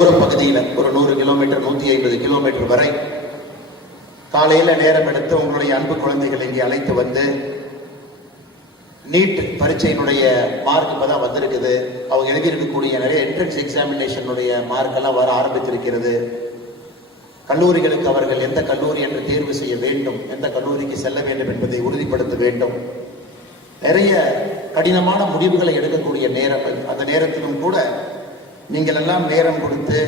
தூர பகுதியில் ஒரு 100 கிலோமீட்டர் 150 கிலோமீட்டர் வரை காலையில நேரம் எடுத்து உங்களுடைய அன்பு குழந்தைகள் இங்கே அழைத்து வந்து நீட் பரீட்சையினுடைய மார்க் இப்பதான் வந்திருக்குது. அவங்க எழுதியிருக்கக்கூடிய நிறைய என்ட்ரன்ஸ் எக்ஸாமினேஷனுடைய மார்க் எல்லாம் வர ஆரம்பித்திருக்கிறது. கல்லூரிகளுக்கு அவர்கள் எந்த கல்லூரி என்று தேர்வு செய்ய வேண்டும், எந்த கல்லூரிக்கு செல்ல வேண்டும் என்பதை உறுதிப்படுத்த வேண்டும். நிறைய கடினமான முடிவுகளை எடுக்கக்கூடிய நேரம். அந்த நேரத்திலும் கூட நீங்கள் எல்லாம் நேரம் கொடுத்து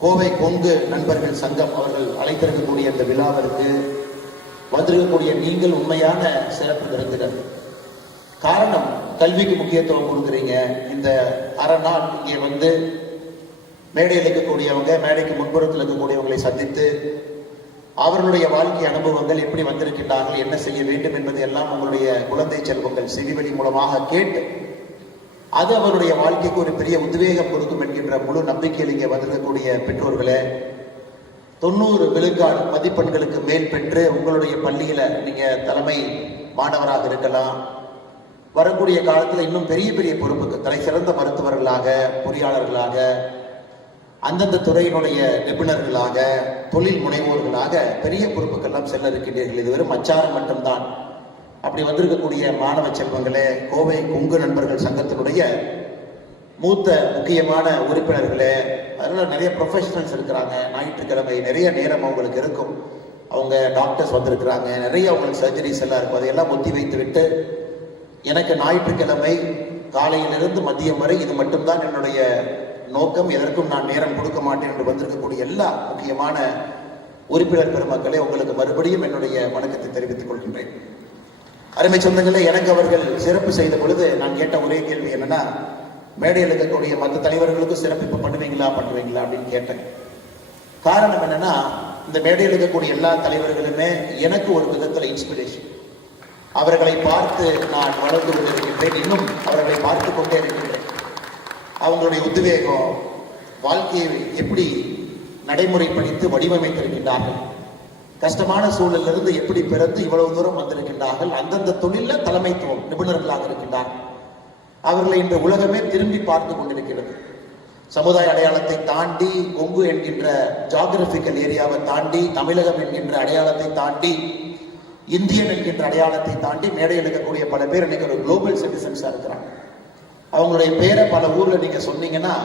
கோவை கொங்கு நண்பர்கள் சங்கம் அவர்கள் அழைத்திருக்கக்கூடிய இந்த விழாவிற்கு வந்திருக்கக்கூடிய நீங்கள் உண்மையான சிறப்பு விருந்தினர். காரணம், கல்விக்கு முக்கியத்துவம் கொடுக்குறீங்க. இந்த அரை நாள் இங்கே வந்து மேடையில் இருக்கக்கூடியவங்க, மேடைக்கு முன்புறத்தில் இருக்கக்கூடியவங்களை சந்தித்து அவர்களுடைய வாழ்க்கை அனுபவங்கள் எப்படி வந்திருக்கின்றார்கள், என்ன செய்ய வேண்டும் என்பதை எல்லாம் உங்களுடைய குழந்தை செல்வங்கள் செவிவழி மூலமாக கேட்டு அது அவருடைய வாழ்க்கைக்கு ஒரு பெரிய உத்வேகம் கொடுக்கும் என்கின்ற முழு நம்பிக்கையில் இங்கே வந்திருக்கக்கூடிய பெற்றோர்களே, 90 விழுக்காடு மதிப்பெண்களுக்கு மேல் பெற்று உங்களுடைய பள்ளியில நீங்க தலைமை மாணவராக இருக்கலாம். வரக்கூடிய காலத்தில் இன்னும் பெரிய பெரிய பொறுப்புக்கு தலை சிறந்த மருத்துவர்களாக, பொறியாளர்களாக, அந்தந்த துறையினுடைய நிபுணர்களாக, தொழில் முனைவோர்களாக பெரிய பொறுப்புக்கெல்லாம் செல்ல இருக்கின்றீர்கள். இது வெறும் அச்சாரம் மட்டும்தான். அப்படி வந்திருக்கக்கூடிய மாணவ செல்வங்களே, கோவை கொங்கு நண்பர்கள் சங்கத்தினுடைய மூத்த முக்கியமான உறுப்பினர்களே, அதனால நிறைய ப்ரொஃபஷனல்ஸ் இருக்கிறாங்க. ஞாயிற்றுக்கிழமை நிறைய நேரம் அவங்களுக்கு இருக்கும். அவங்க டாக்டர்ஸ் வந்திருக்கிறாங்க, நிறைய அவங்களுக்கு சர்ஜரிஸ் எல்லாம் இருக்கும். அதையெல்லாம் ஒத்தி வைத்து விட்டு எனக்கு ஞாயிற்றுக்கிழமை காலையிலிருந்து மதியம் வரை இது மட்டும்தான் என்னுடைய நோக்கம், எதற்கும் நான் நேரம் கொடுக்க மாட்டேன் என்று வந்திருக்கக்கூடிய எல்லா முக்கியமான உறுப்பினர் பெருமக்களே, உங்களுக்கு மறுபடியும் என்னுடைய வணக்கத்தை தெரிவித்துக் கொள்கின்றேன். அருமை சொந்தங்களே, எனக்கு அவர்கள் சிறப்பு செய்த பொழுது நான் கேட்ட ஒரே கேள்வி என்னன்னா, மேடையில் இருக்கக்கூடிய மற்ற தலைவர்களுக்கும் சிறப்பிப்பு பண்ணுவீங்களா அப்படின்னு கேட்டேன். காரணம் என்னன்னா, இந்த மேடையில் இருக்கக்கூடிய எல்லா தலைவர்களுமே எனக்கு ஒரு விதத்தில் இன்ஸ்பிரேஷன். அவர்களை பார்த்து நான் வளர்ந்து கொண்டிருக்கின்றேன், இன்னும் அவர்களை பார்த்து கொண்டே இருக்கின்றேன். அவங்களுடைய உத்வேகம், வாழ்க்கையை எப்படி நடைமுறைப்படுத்தி வடிவமைத்திருக்கின்றார்கள், கஷ்டமான சூழலிலிருந்து எப்படி பிறந்து இவ்வளவு தூரம் வந்திருக்கின்றார்கள், அந்தந்த தொழில தலைமைத்துவம் நிபுணர்களாக இருக்கின்றார்கள். அவர்களை இந்த உலகமே திரும்பி பார்த்து கொண்டிருக்கிறது. சமுதாய அடையாளத்தை தாண்டி, கொங்கு என்கின்ற ஜியோகிராபிக்கல் ஏரியாவை தாண்டி, தமிழகம் என்கின்ற அடையாளத்தை தாண்டி, இந்தியன் என்கின்ற அடையாளத்தை தாண்டி மேடையில் இருக்கக்கூடிய பல பேர் இன்னைக்கு ஒரு குளோபல் சிட்டிசன்ஸா இருக்கிறாங்க. அவங்களுடைய பேரை பல ஊர்ல நீங்க சொன்னீங்கன்னா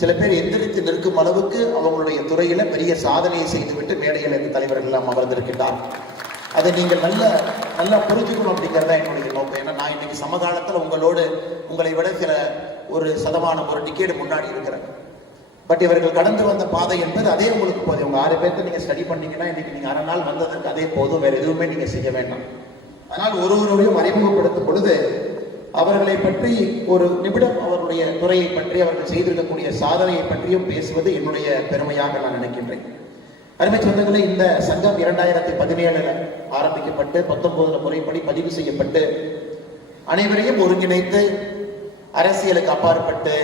சில பேர் எந்திரித்து நிற்கும் அளவுக்கு அவங்களுடைய துறையில பெரிய சாதனையை செய்துவிட்டு மேடையில் இருந்த தலைவர்கள் எல்லாம் அமர்ந்திருக்கின்றார். அதை நீங்கள் நல்லா புரிஞ்சுக்கணும் அப்படிங்கிறத என்னுடைய நோக்கம். ஏன்னா நான் இன்னைக்கு சமகாலத்தில் உங்களை விட சில ஒரு சதமானம், ஒரு டிகேடு முன்னாடி இருக்கிறேன். பட் இவர்கள் கடந்து வந்த பாதை என்பது அதே உங்களுக்கு போதும். உங்க 6 பேர்த்த நீங்க ஸ்டடி பண்ணீங்கன்னா இன்னைக்கு நீங்க அரை நாள் வந்ததற்கு அதே போதும், வேற எதுவுமே நீங்க செய்ய வேண்டாம். அதனால் ஒருவரையும் அறிமுகப்படுத்தும் பொழுது அவர்களை பற்றி ஒரு நிமிடம் அவருடைய துறையை பற்றி, அவர்கள் செய்திருக்கக்கூடிய சாதனையை பற்றியும் பேசுவது என்னுடைய பெருமையாக நான் நினைக்கின்றேன். அருமை சொந்தங்களே, இந்த சங்கம் 2017 ஆரம்பிக்கப்பட்டு 19 முறைப்படி பதிவு செய்யப்பட்டு அனைவரையும் ஒருங்கிணைத்து அரசியலுக்கு அப்பாற்பட்டு,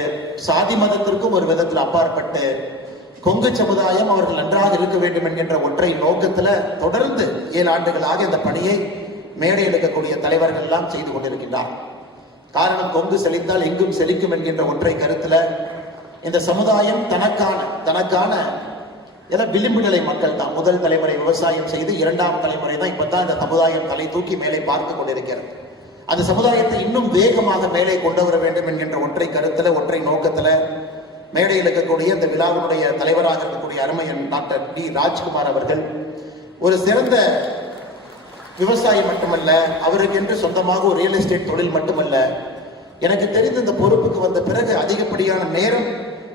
சாதி மதத்திற்கும் ஒரு விதத்தில் அப்பாற்பட்டு, கொங்கு சமுதாயம் அவர்கள் நன்றாக இருக்க வேண்டும் என்கின்ற ஒற்றை நோக்கத்துல தொடர்ந்து 7 ஆண்டுகளாக இந்த பணியை மேடையில் இருக்கக்கூடிய தலைவர்கள் எல்லாம் செய்து கொண்டிருக்கின்றார். காரணம், கொங்கு செழித்தால் எங்கும் செழிக்கும் என்கின்ற ஒற்றை கருத்துல இந்த சமுதாயம் தனக்கான விளிம்பு நிலை மக்கள் தான். முதல் தலைமுறை விவசாயம் செய்து, 2ஆம் தலைமுறை தான் இப்பதான் இந்த சமுதாயம் தலை தூக்கி மேலே பார்த்து கொண்டிருக்கிறது. அந்த சமுதாயத்தை இன்னும் வேகமாக மேலே கொண்டு வர வேண்டும் என்கின்ற ஒற்றை கருத்துல, ஒற்றை நோக்கத்துல மேடையில் இருக்கக்கூடிய இந்த விழாவினுடைய தலைவராக இருக்கக்கூடிய அருமையன் டாக்டர் டி ராஜ்குமார் அவர்கள் ஒரு சிறந்த விவசாயி மட்டுமல்ல, அவருக்கு என்று சொந்தமாக ஒரு ரியல் எஸ்டேட் தொழில் மட்டுமல்ல, எனக்கு தெரிந்த இந்த பொறுப்புக்கு வந்த பிறகு அதிகப்படியான நேரம்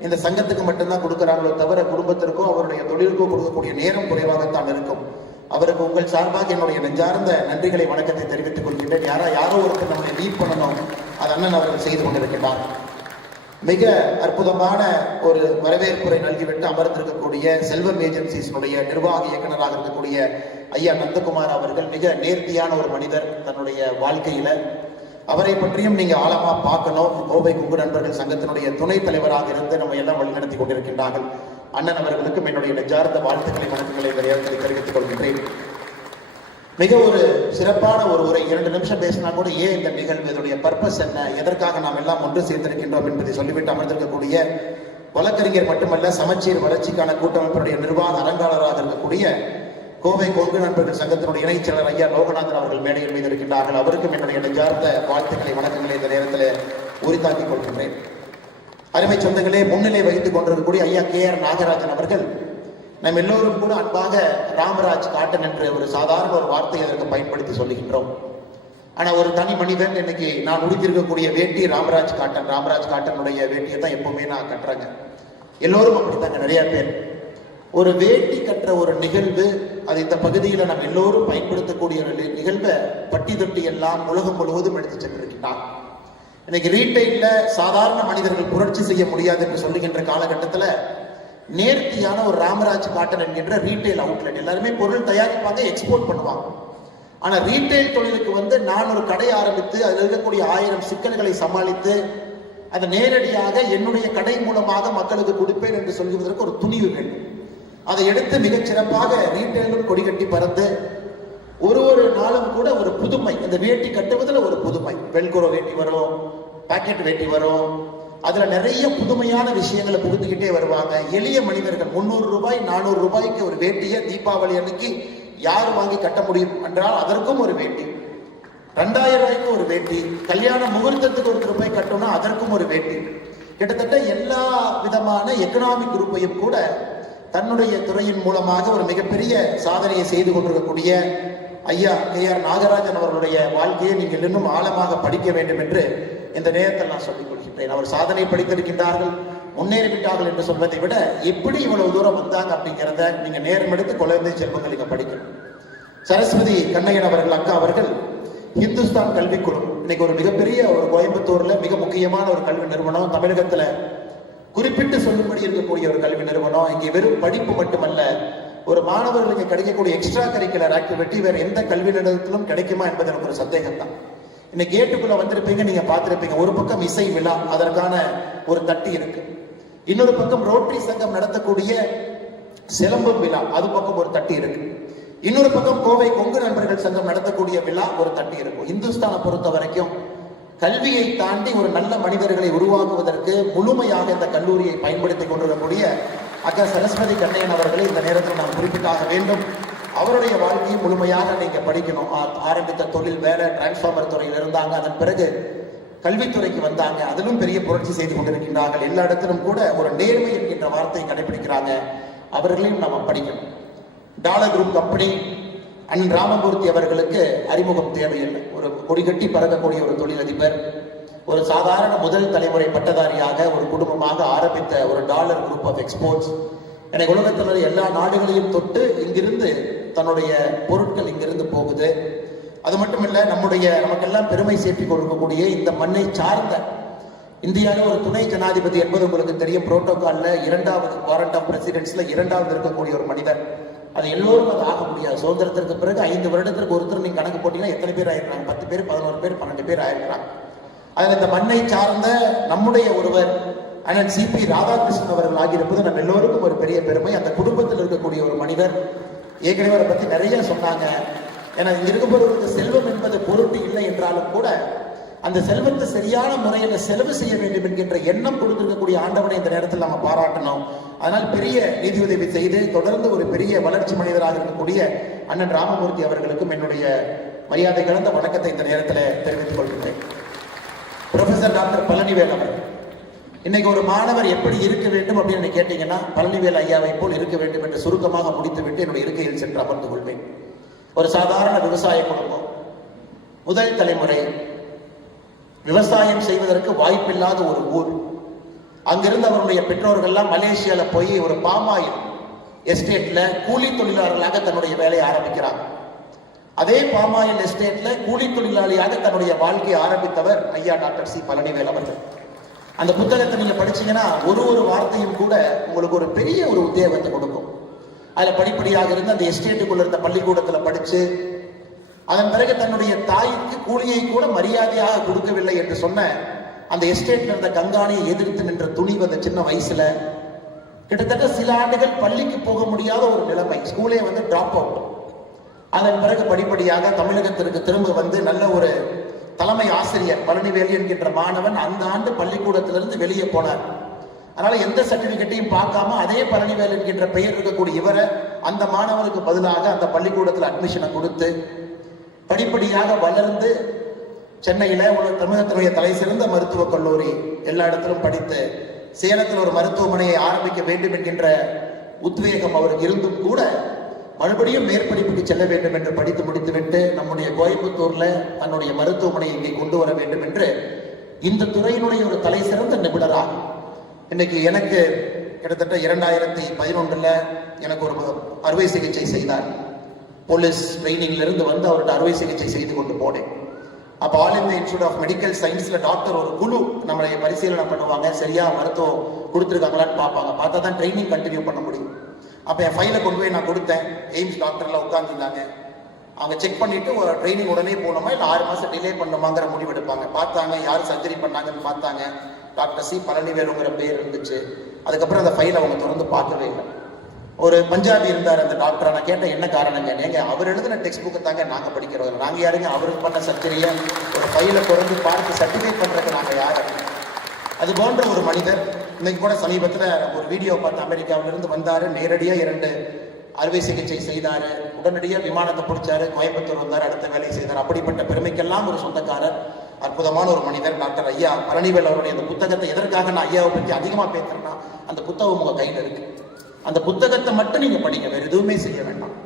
இந்த சங்கத்துக்கு மட்டும்தான் கொடுக்கிறாங்களோ தவிர குடும்பத்திற்கோ அவருடைய தொழிலுக்கோ கொடுக்கக்கூடிய நேரம் குறைவாகத்தான் இருக்கும். அவருக்கு உங்கள் சார்பாக என்னுடைய நெஞ்சார்ந்த நன்றிகளை, வணக்கத்தை தெரிவித்துக் கொள்கின்றேன். யாரோ ஒருத்தர் நம்மளை லீட் பண்ணணும், அது அண்ணன் அவர்கள் செய்து கொண்டிருக்கிறார். மிக அற்புதமான ஒரு வரவேற்புரை நல்கிவிட்டு அமர்ந்திருக்கக்கூடிய செல்வம் ஏஜென்சிஸினுடைய நிர்வாக இயக்குநராக இருக்கக்கூடிய ஐயா நந்தகுமார் அவர்கள் மிக நேர்த்தியான ஒரு மனிதர். தன்னுடைய வாழ்க்கையில அவரை பற்றியும் நீங்க ஆழமா பார்க்கணும். கோவை கொங்கு நண்பர்கள் சங்கத்தினுடைய துணைத் தலைவராக இருந்து நம்ம எல்லாம் வழிநடத்தி கொண்டிருக்கின்றார்கள். அண்ணன் அவர்களுக்கும் என்னுடைய நெஞ்சார்ந்த வாழ்த்துக்களை, வணக்கங்களை தெரிவித்துக் கொள்கின்றேன். மிக ஒரு சிறப்பான ஒரு உரை, 2 நிமிஷம் பேசினா கூட ஏன் இந்த நிகழ்வு, இதனுடைய பர்பஸ் என்ன, எதற்காக நாம் எல்லாம் ஒன்று சேர்ந்திருக்கின்றோம் என்பதை சொல்லிவிட்டு அமர்ந்திருக்கக்கூடிய வழக்கறிஞர் மட்டுமல்ல, சமச்சீர் வளர்ச்சிக்கான கூட்டமைப்பினுடைய நிர்வாக அரங்காளராக இருக்கக்கூடிய கோவை கொங்கு நண்பர்கள் சங்கத்தினுடைய இணைச் செயலர் ஐயா லோகநாதன் அவர்கள் மேடையில் மீது இருக்கின்றார்கள். அவருக்கும் என்னுடைய நெஞ்சார்ந்த வாழ்த்துக்களை, வணக்கங்களை இந்த நேரத்தில் உரித்தாக்கிக் கொள்கின்றேன். அருமை சொந்தங்களே, முன்னிலை வகித்துக் கொண்டிருக்கக்கூடிய ஐயா KR நாகராஜன் அவர்கள் நம் எல்லோரும் கூட அன்பாக ராமராஜ் காட்டன் என்ற ஒரு சாதாரண ஒரு வார்த்தையை அதற்கு பயன்படுத்தி சொல்லுகின்றோம். ஆனா ஒரு தனி மனிதன், இன்னைக்கு நான் உடுத்திருக்கக்கூடிய வேட்டி ராமராஜ் காட்டனுடைய வேட்டியை தான் எப்பவுமே நான் கட்டுறேங்க. எல்லோரும் அப்படித்தாங்க. நிறைய பேர் ஒரு வேட்டி கட்டுற ஒரு நிகழ்வு, அது இந்த பகுதியில் நம்ம எல்லோரும் பயன்படுத்தக்கூடிய ஒரு நிகழ்வை பட்டி தொட்டி எல்லாம் உலகம் முழுவதும் எடுத்து சென்றிருக்கிறார். இன்னைக்கு ரீட்டைல்ல சாதாரண மனிதர்கள் புரட்சி செய்ய முடியாது என்று சொல்லுகின்ற காலகட்டத்தில் நேர்த்தியான ஒரு ராமராஜ் காட்டன் என்கின்ற ரீட்டைல் அவுட்லெட், எல்லாருமே பொருள் தயாரிப்பாங்க, எக்ஸ்போர்ட் பண்ணுவாங்க. ஆனா ரீட்டைல் தொழிலுக்கு நான் ஒரு கடை ஆரம்பித்து அதில் இருக்கக்கூடிய 1000 சிக்கல்களை சமாளித்து அதை நேரடியாக என்னுடைய கடை மூலமாக மக்களுக்கு கொடுப்பேன் என்று சொல்வதற்கு ஒரு துணிவு வேண்டும். அதை எடுத்து மிகச் சிறப்பாக ரீட்டைலும் கொடி கட்டி பறந்து ஒரு நாளும் கூட ஒரு புதுமை, இந்த வேட்டி கட்டுவதில் ஒரு புதுமை. வெல்குரோ வேட்டி வரும், பாக்கெட் வேட்டி வரும், அதுல நிறைய புதுமையான விஷயங்களை புகுந்துக்கிட்டே வருவாங்க. எளிய மனிதர்கள் 300 ரூபாய் 400 ரூபாய்க்கு ஒரு வேட்டியை தீபாவளி அன்னைக்கு யார் வாங்கி கட்ட முடியும் என்றால் அதற்கும் ஒரு வேட்டி, 2000 ரூபாய்க்கு ஒரு வேட்டி, கல்யாண முகூர்த்தத்துக்கு ஒரு ரூபாய் கட்டணும்னா அதற்கும் ஒரு வேட்டி. கிட்டத்தட்ட எல்லா விதமான எக்கனாமிக் குரூப்பையும் கூட தன்னுடைய துறையின் மூலமாக ஒரு மிகப்பெரிய சாதனையை செய்து கொண்டிருக்கக்கூடிய ஐயா KR நாகராஜன் அவர்களுடைய வாழ்க்கையை நீங்கள் இன்னும் ஆழமாக படிக்க வேண்டும் என்று இந்த நேரத்தில் நான் சொல்லிக் கொள்கின்றேன். அவர் சாதனை படித்திருக்கின்றார்கள், முன்னேறிவிட்டார்கள் என்று சொல்வதை விட எப்படி இவ்வளவு தூரம் வந்தாங்க அப்படிங்கிறத நீங்க நேரம் எடுத்து குழந்தை செல்வங்கள் நீங்க படிக்கணும். சரஸ்வதி கண்ணையன் அவர்கள், அக்கா அவர்கள் இந்துஸ்தான் கல்விக்குழு, இன்னைக்கு ஒரு மிகப்பெரிய ஒரு கோயம்புத்தூர்ல மிக முக்கியமான ஒரு கல்வி நிறுவனம், தமிழகத்துல குறிப்பிட்டு சொல்லும்படி இருக்கக்கூடிய ஒரு கல்வி நிறுவனம். இங்கே வெறும் படிப்பு மட்டுமல்ல, ஒரு மாணவர்களுக்கு கிடைக்கக்கூடிய எக்ஸ்ட்ரா கரிக்குலர் ஆக்டிவிட்டி வேற எந்த கல்வி நிறுவனத்திலும் கிடைக்குமா என்பது எனக்கு ஒரு சந்தேகம் தான். இன்னைக்கு கேட்டுக்குள்ள வந்திருப்பீங்க, நீங்க பார்த்திருப்பீங்க, ஒரு பக்கம் இசை விழா, அதற்கான ஒரு தட்டி இருக்கு. இன்னொரு பக்கம் ரோட்டரி சங்கம் நடத்தக்கூடிய சிலம்பம் விழா, அது பக்கம் ஒரு தட்டி இருக்கு. இன்னொரு பக்கம் கோவை கொங்கு நண்பர்கள் சங்கம் நடத்தக்கூடிய விழா ஒரு தட்டி இருக்கும். இந்துஸ்தானை பொறுத்த வரைக்கும் கல்வியை தாண்டி ஒரு நல்ல மனிதர்களை உருவாக்குவதற்கு முழுமையாக இந்த கல்லூரியை பயன்படுத்திக் கொண்டிருக்கக்கூடிய அக்கா சரஸ்வதி கண்ணையன் அவர்களை இந்த நேரத்தில் நாம் குறிப்பிட்டாக வேண்டும். அவருடைய வாழ்க்கையை முழுமையாக நீங்க படிக்கணும். ஆரம்பித்த தொழில் வேலை டிரான்ஸ்பார்மர் துறையில் இருந்தாங்க, அதன் பிறகு கல்வித்துறைக்கு வந்தாங்க, அதிலும் பெரிய புரட்சி செய்து கொண்டிருக்கின்றார்கள். எல்லா இடத்திலும் கூட ஒரு நேர்மை என்கின்ற வார்த்தையை கடைபிடிக்கிறாங்க. அவர்களையும் நாம் படிக்கணும். டாலர் குரூப் கம்பெனி அண்ணன் ராமமூர்த்தி அவர்களுக்கு அறிமுகம் தேவையில்லை. ஒரு கொடிகட்டி பறக்கக்கூடிய ஒரு தொழிலதிபர், ஒரு சாதாரண முதல் தலைமுறை பட்டதாரியாக ஒரு குடும்பமாக ஆரம்பித்த ஒரு டாலர் குரூப் ஆஃப் எக்ஸ்போர்ட்ஸ் எனக்கு உலகத்தில் எல்லா நாடுகளையும் தொட்டு இங்கிருந்து தன்னுடைய பொருட்கள் இங்கிருந்து போகுது. அது மட்டும் இல்லை, நமக்கெல்லாம் பெருமை சேர்த்து கொடுக்கக்கூடிய இந்த மண்ணை சார்ந்த இந்தியாவில் ஒரு துணை ஜனாதிபதி என்பது உங்களுக்கு தெரியும். புரோட்டோகால்ல 2வது வாரண்ட் ஆஃப் பிரசிடென்ட்ஸ்ல 2வது இருக்கக்கூடிய ஒரு மனிதர். அது எல்லோரும் அது ஆக முடியாது. சுதந்திரத்திற்கு பிறகு 5 வருடத்திற்கு ஒருத்தர் நீங்க கணக்கு போட்டீங்கன்னா எத்தனை பேர் ஆயிருக்காங்க? 10 பேர், 11 பேர், 12 பேர் ஆயிருக்கிறாங்க. அதில் இந்த மண்ணை சார்ந்த நம்முடைய ஒருவர் அண்ணன் CP ராதாகிருஷ்ணன் அவர்கள் ஆகியிருப்பது நம்ம எல்லோருக்கும் ஒரு பெரிய பெருமை. அந்த குடும்பத்தில் இருக்கக்கூடிய ஒரு மனிதர். ஏற்கனவே அவரை பத்தி நிறைய சொன்னாங்க. ஏன்னா இங்க இருப்பவர்களுக்கு செல்வம் என்பது பொருட்டு இல்லை என்றாலும் கூட அந்த செல்வத்தை சரியான முறையில் செலவு செய்ய வேண்டும் என்கின்ற எண்ணம் கொடுத்திருக்கக்கூடிய ஆண்டவனை இந்த நேரத்தில் நம்ம பாராட்டணும். அதனால் பெரிய நிதி உதவி செய்து தொடர்ந்து ஒரு பெரிய வளர்ச்சி மனிதராக இருக்கக்கூடிய அண்ணன் ராமமூர்த்தி அவர்களுக்கும் என்னுடைய மரியாதை கலந்த வணக்கத்தை இந்த நேரத்தில் தெரிவித்துக் கொள்கிறேன். ப்ரொஃபசர் டாக்டர் பழனிவேல் அவர்கள், இன்னைக்கு ஒரு மாணவர் எப்படி இருக்க வேண்டும் அப்படின்னு கேட்டீங்கன்னா பழனிவேல் ஐயாவை போல் இருக்க வேண்டும் என்று சுருக்கமாக முடித்துவிட்டு என்னுடைய இருக்கையில் சென்று அமர்ந்து கொள்வேன். ஒரு சாதாரண விவசாய குடும்பம், முதல் தலைமுறை, விவசாயம் செய்வதற்கு வாய்ப்பில்லாத ஒரு ஊர். அங்கிருந்து அவருடைய பெற்றோர்கள்லாம் மலேசியால போய் ஒரு பாமாயில் எஸ்டேட்ல கூலி தொழிலாளர்களாக தன்னுடைய வேலையை ஆரம்பிக்கிறாங்க. அதே பாமாயில் எஸ்டேட்ல கூலி தொழிலாளியாக தன்னுடைய வாழ்க்கையை ஆரம்பித்தவர் ஐயா டாக்டர் C பழனிவேல் அவர்கள். அந்த புத்தகத்தை நீங்க படிச்சீங்கன்னா ஒரு வார்த்தையும் கூட உங்களுக்கு ஒரு பெரிய ஒரு உத்வேகத்தை கொடுக்கும். அதுல படிப்படியாக இருந்து அந்த எஸ்டேட்டுக்குள்ள இருந்த பள்ளிக்கூடத்துல படிச்சு அதன் பிறகு தன்னுடைய தாய்க்கு கூலியை கூட மரியாதையாக கொடுக்கவில்லை என்று சொன்ன அந்த எஸ்டேட்ல இருந்த கங்காணியை எதிர்த்து நின்ற துணிவு அந்த சின்ன வயசுல. கிட்டத்தட்ட சில ஆண்டுகள் பள்ளிக்கு போக முடியாத ஒரு நிலைமை, ஸ்கூலே டிராப் அவுட். அதன் பிறகு படிப்படியாக தமிழகத்திற்கு திரும்ப வந்து நல்ல ஒரு தலைமை ஆசிரியர் பழனிவேல் என்கின்ற மாணவன் அந்த ஆண்டு பள்ளிக்கூடத்திலிருந்து வெளியே போனார். அதனால எந்த சர்டிபிகேட்டையும் பார்க்காம அதே பழனிவேல் என்கின்ற பெயர் இருக்கக்கூடிய இவரை அந்த மாணவருக்கு பதிலாக அந்த பள்ளிக்கூடத்தில் அட்மிஷனை கொடுத்து படிப்படியாக வளர்ந்து சென்னையில ஒரு தமிழகத்தினுடைய தலை சிறந்த மருத்துவக் கல்லூரி எல்லா இடத்திலும் படித்து சேலத்தில் ஒரு மருத்துவமனையை ஆரம்பிக்க வேண்டும் என்கின்ற உத்வேகம் அவருக்கு இருந்தும் கூட மறுபடியும் மேற்படிப்புக்கு செல்ல வேண்டும் என்று படித்து முடித்துவிட்டு நம்முடைய கோயம்புத்தூர்ல தன்னுடைய மருத்துவமனையை இங்கே கொண்டு வர வேண்டும் என்று இந்த துறையினுடைய ஒரு தலை சிறந்த நிபுணராக இன்னைக்கு எனக்கு கிட்டத்தட்ட 2011 எனக்கு ஒரு அறுவை சிகிச்சை செய்தார். போலீஸ் ட்ரைனிங்ல இருந்து வந்து அவர்கிட்ட அறுவை சிகிச்சை செய்து கொண்டு போனேன். அப்போ all India institute of medical சயின்ஸ்ல டாக்டர் ஒரு குழு நம்மளை பரிசீலனை பண்ணுவாங்க, சரியா மருத்துவம் கொடுத்துருக்காங்களான்னு பார்ப்பாங்க. பார்த்தா தான் ட்ரைனிங் கண்டினியூ பண்ண முடியும். அப்போ என் ஃபைலை கொண்டு போய் நான் கொடுத்தேன். எய்ம்ஸ் டாக்டர்லாம் உட்காந்துருந்தாங்க. அவங்க செக் பண்ணிட்டு ஒரு ட்ரைனிங் உடனே போகணுமா இல்லை 6 மாதம் டிலே பண்ணணுமாங்கிற முடிவு எடுப்பாங்க. பார்த்தாங்க, யார் சர்ஜரி பண்ணாங்கன்னு பார்த்தாங்க. டாக்டர் சி பழனிவேலுங்கிற பேர் இருந்துச்சு. அதுக்கப்புறம் அந்த ஃபைலை அவங்க தொடர்ந்து பார்க்கவே இல்லை. ஒரு பஞ்சாபி இருந்தார் அந்த டாக்டர். நான் கேட்டேன் என்ன காரணம் கேட்டேங்க. அவர் எழுதின டெக்ஸ்ட் புக்கை தாங்க நாங்கள் படிக்கிறோம். நாங்கள் யாருங்க அவருக்கு பண்ண சர்ஜரியை ஒரு ஃபைலை தொடர்ந்து பார்த்து சர்டிஃபிகேட் பண்ணுறதுக்கு நாங்கள் யார்? அது போன்ற ஒரு மனிதர் இன்னைக்கு கூட சமீபத்தில் ஒரு வீடியோ பார்த்து அமெரிக்காவிலிருந்து வந்தார். நேரடியாக 2 அறுவை சிகிச்சை செய்தார். உடனடியாக விமானத்தை பிடிச்சாரு, கோயம்புத்தூர் வந்தார், அடுத்த வேலையை செய்தார். அப்படிப்பட்ட பெருமைக்கெல்லாம் ஒரு சொந்தக்காரர், அற்புதமான ஒரு மனிதர் டாக்டர் ஐயா பழனிவேல் அவருடைய அந்த புத்தகத்தை எதற்காக நான் ஐயாவை பற்றி அதிகமாக பேசுறேன்னா, அந்த புத்தகம் உங்க கையில் இருக்கு. அந்த புத்தகத்தை மட்டும் நீங்க படிங்க, வேற எதுவுமே செய்ய வேண்டாம்.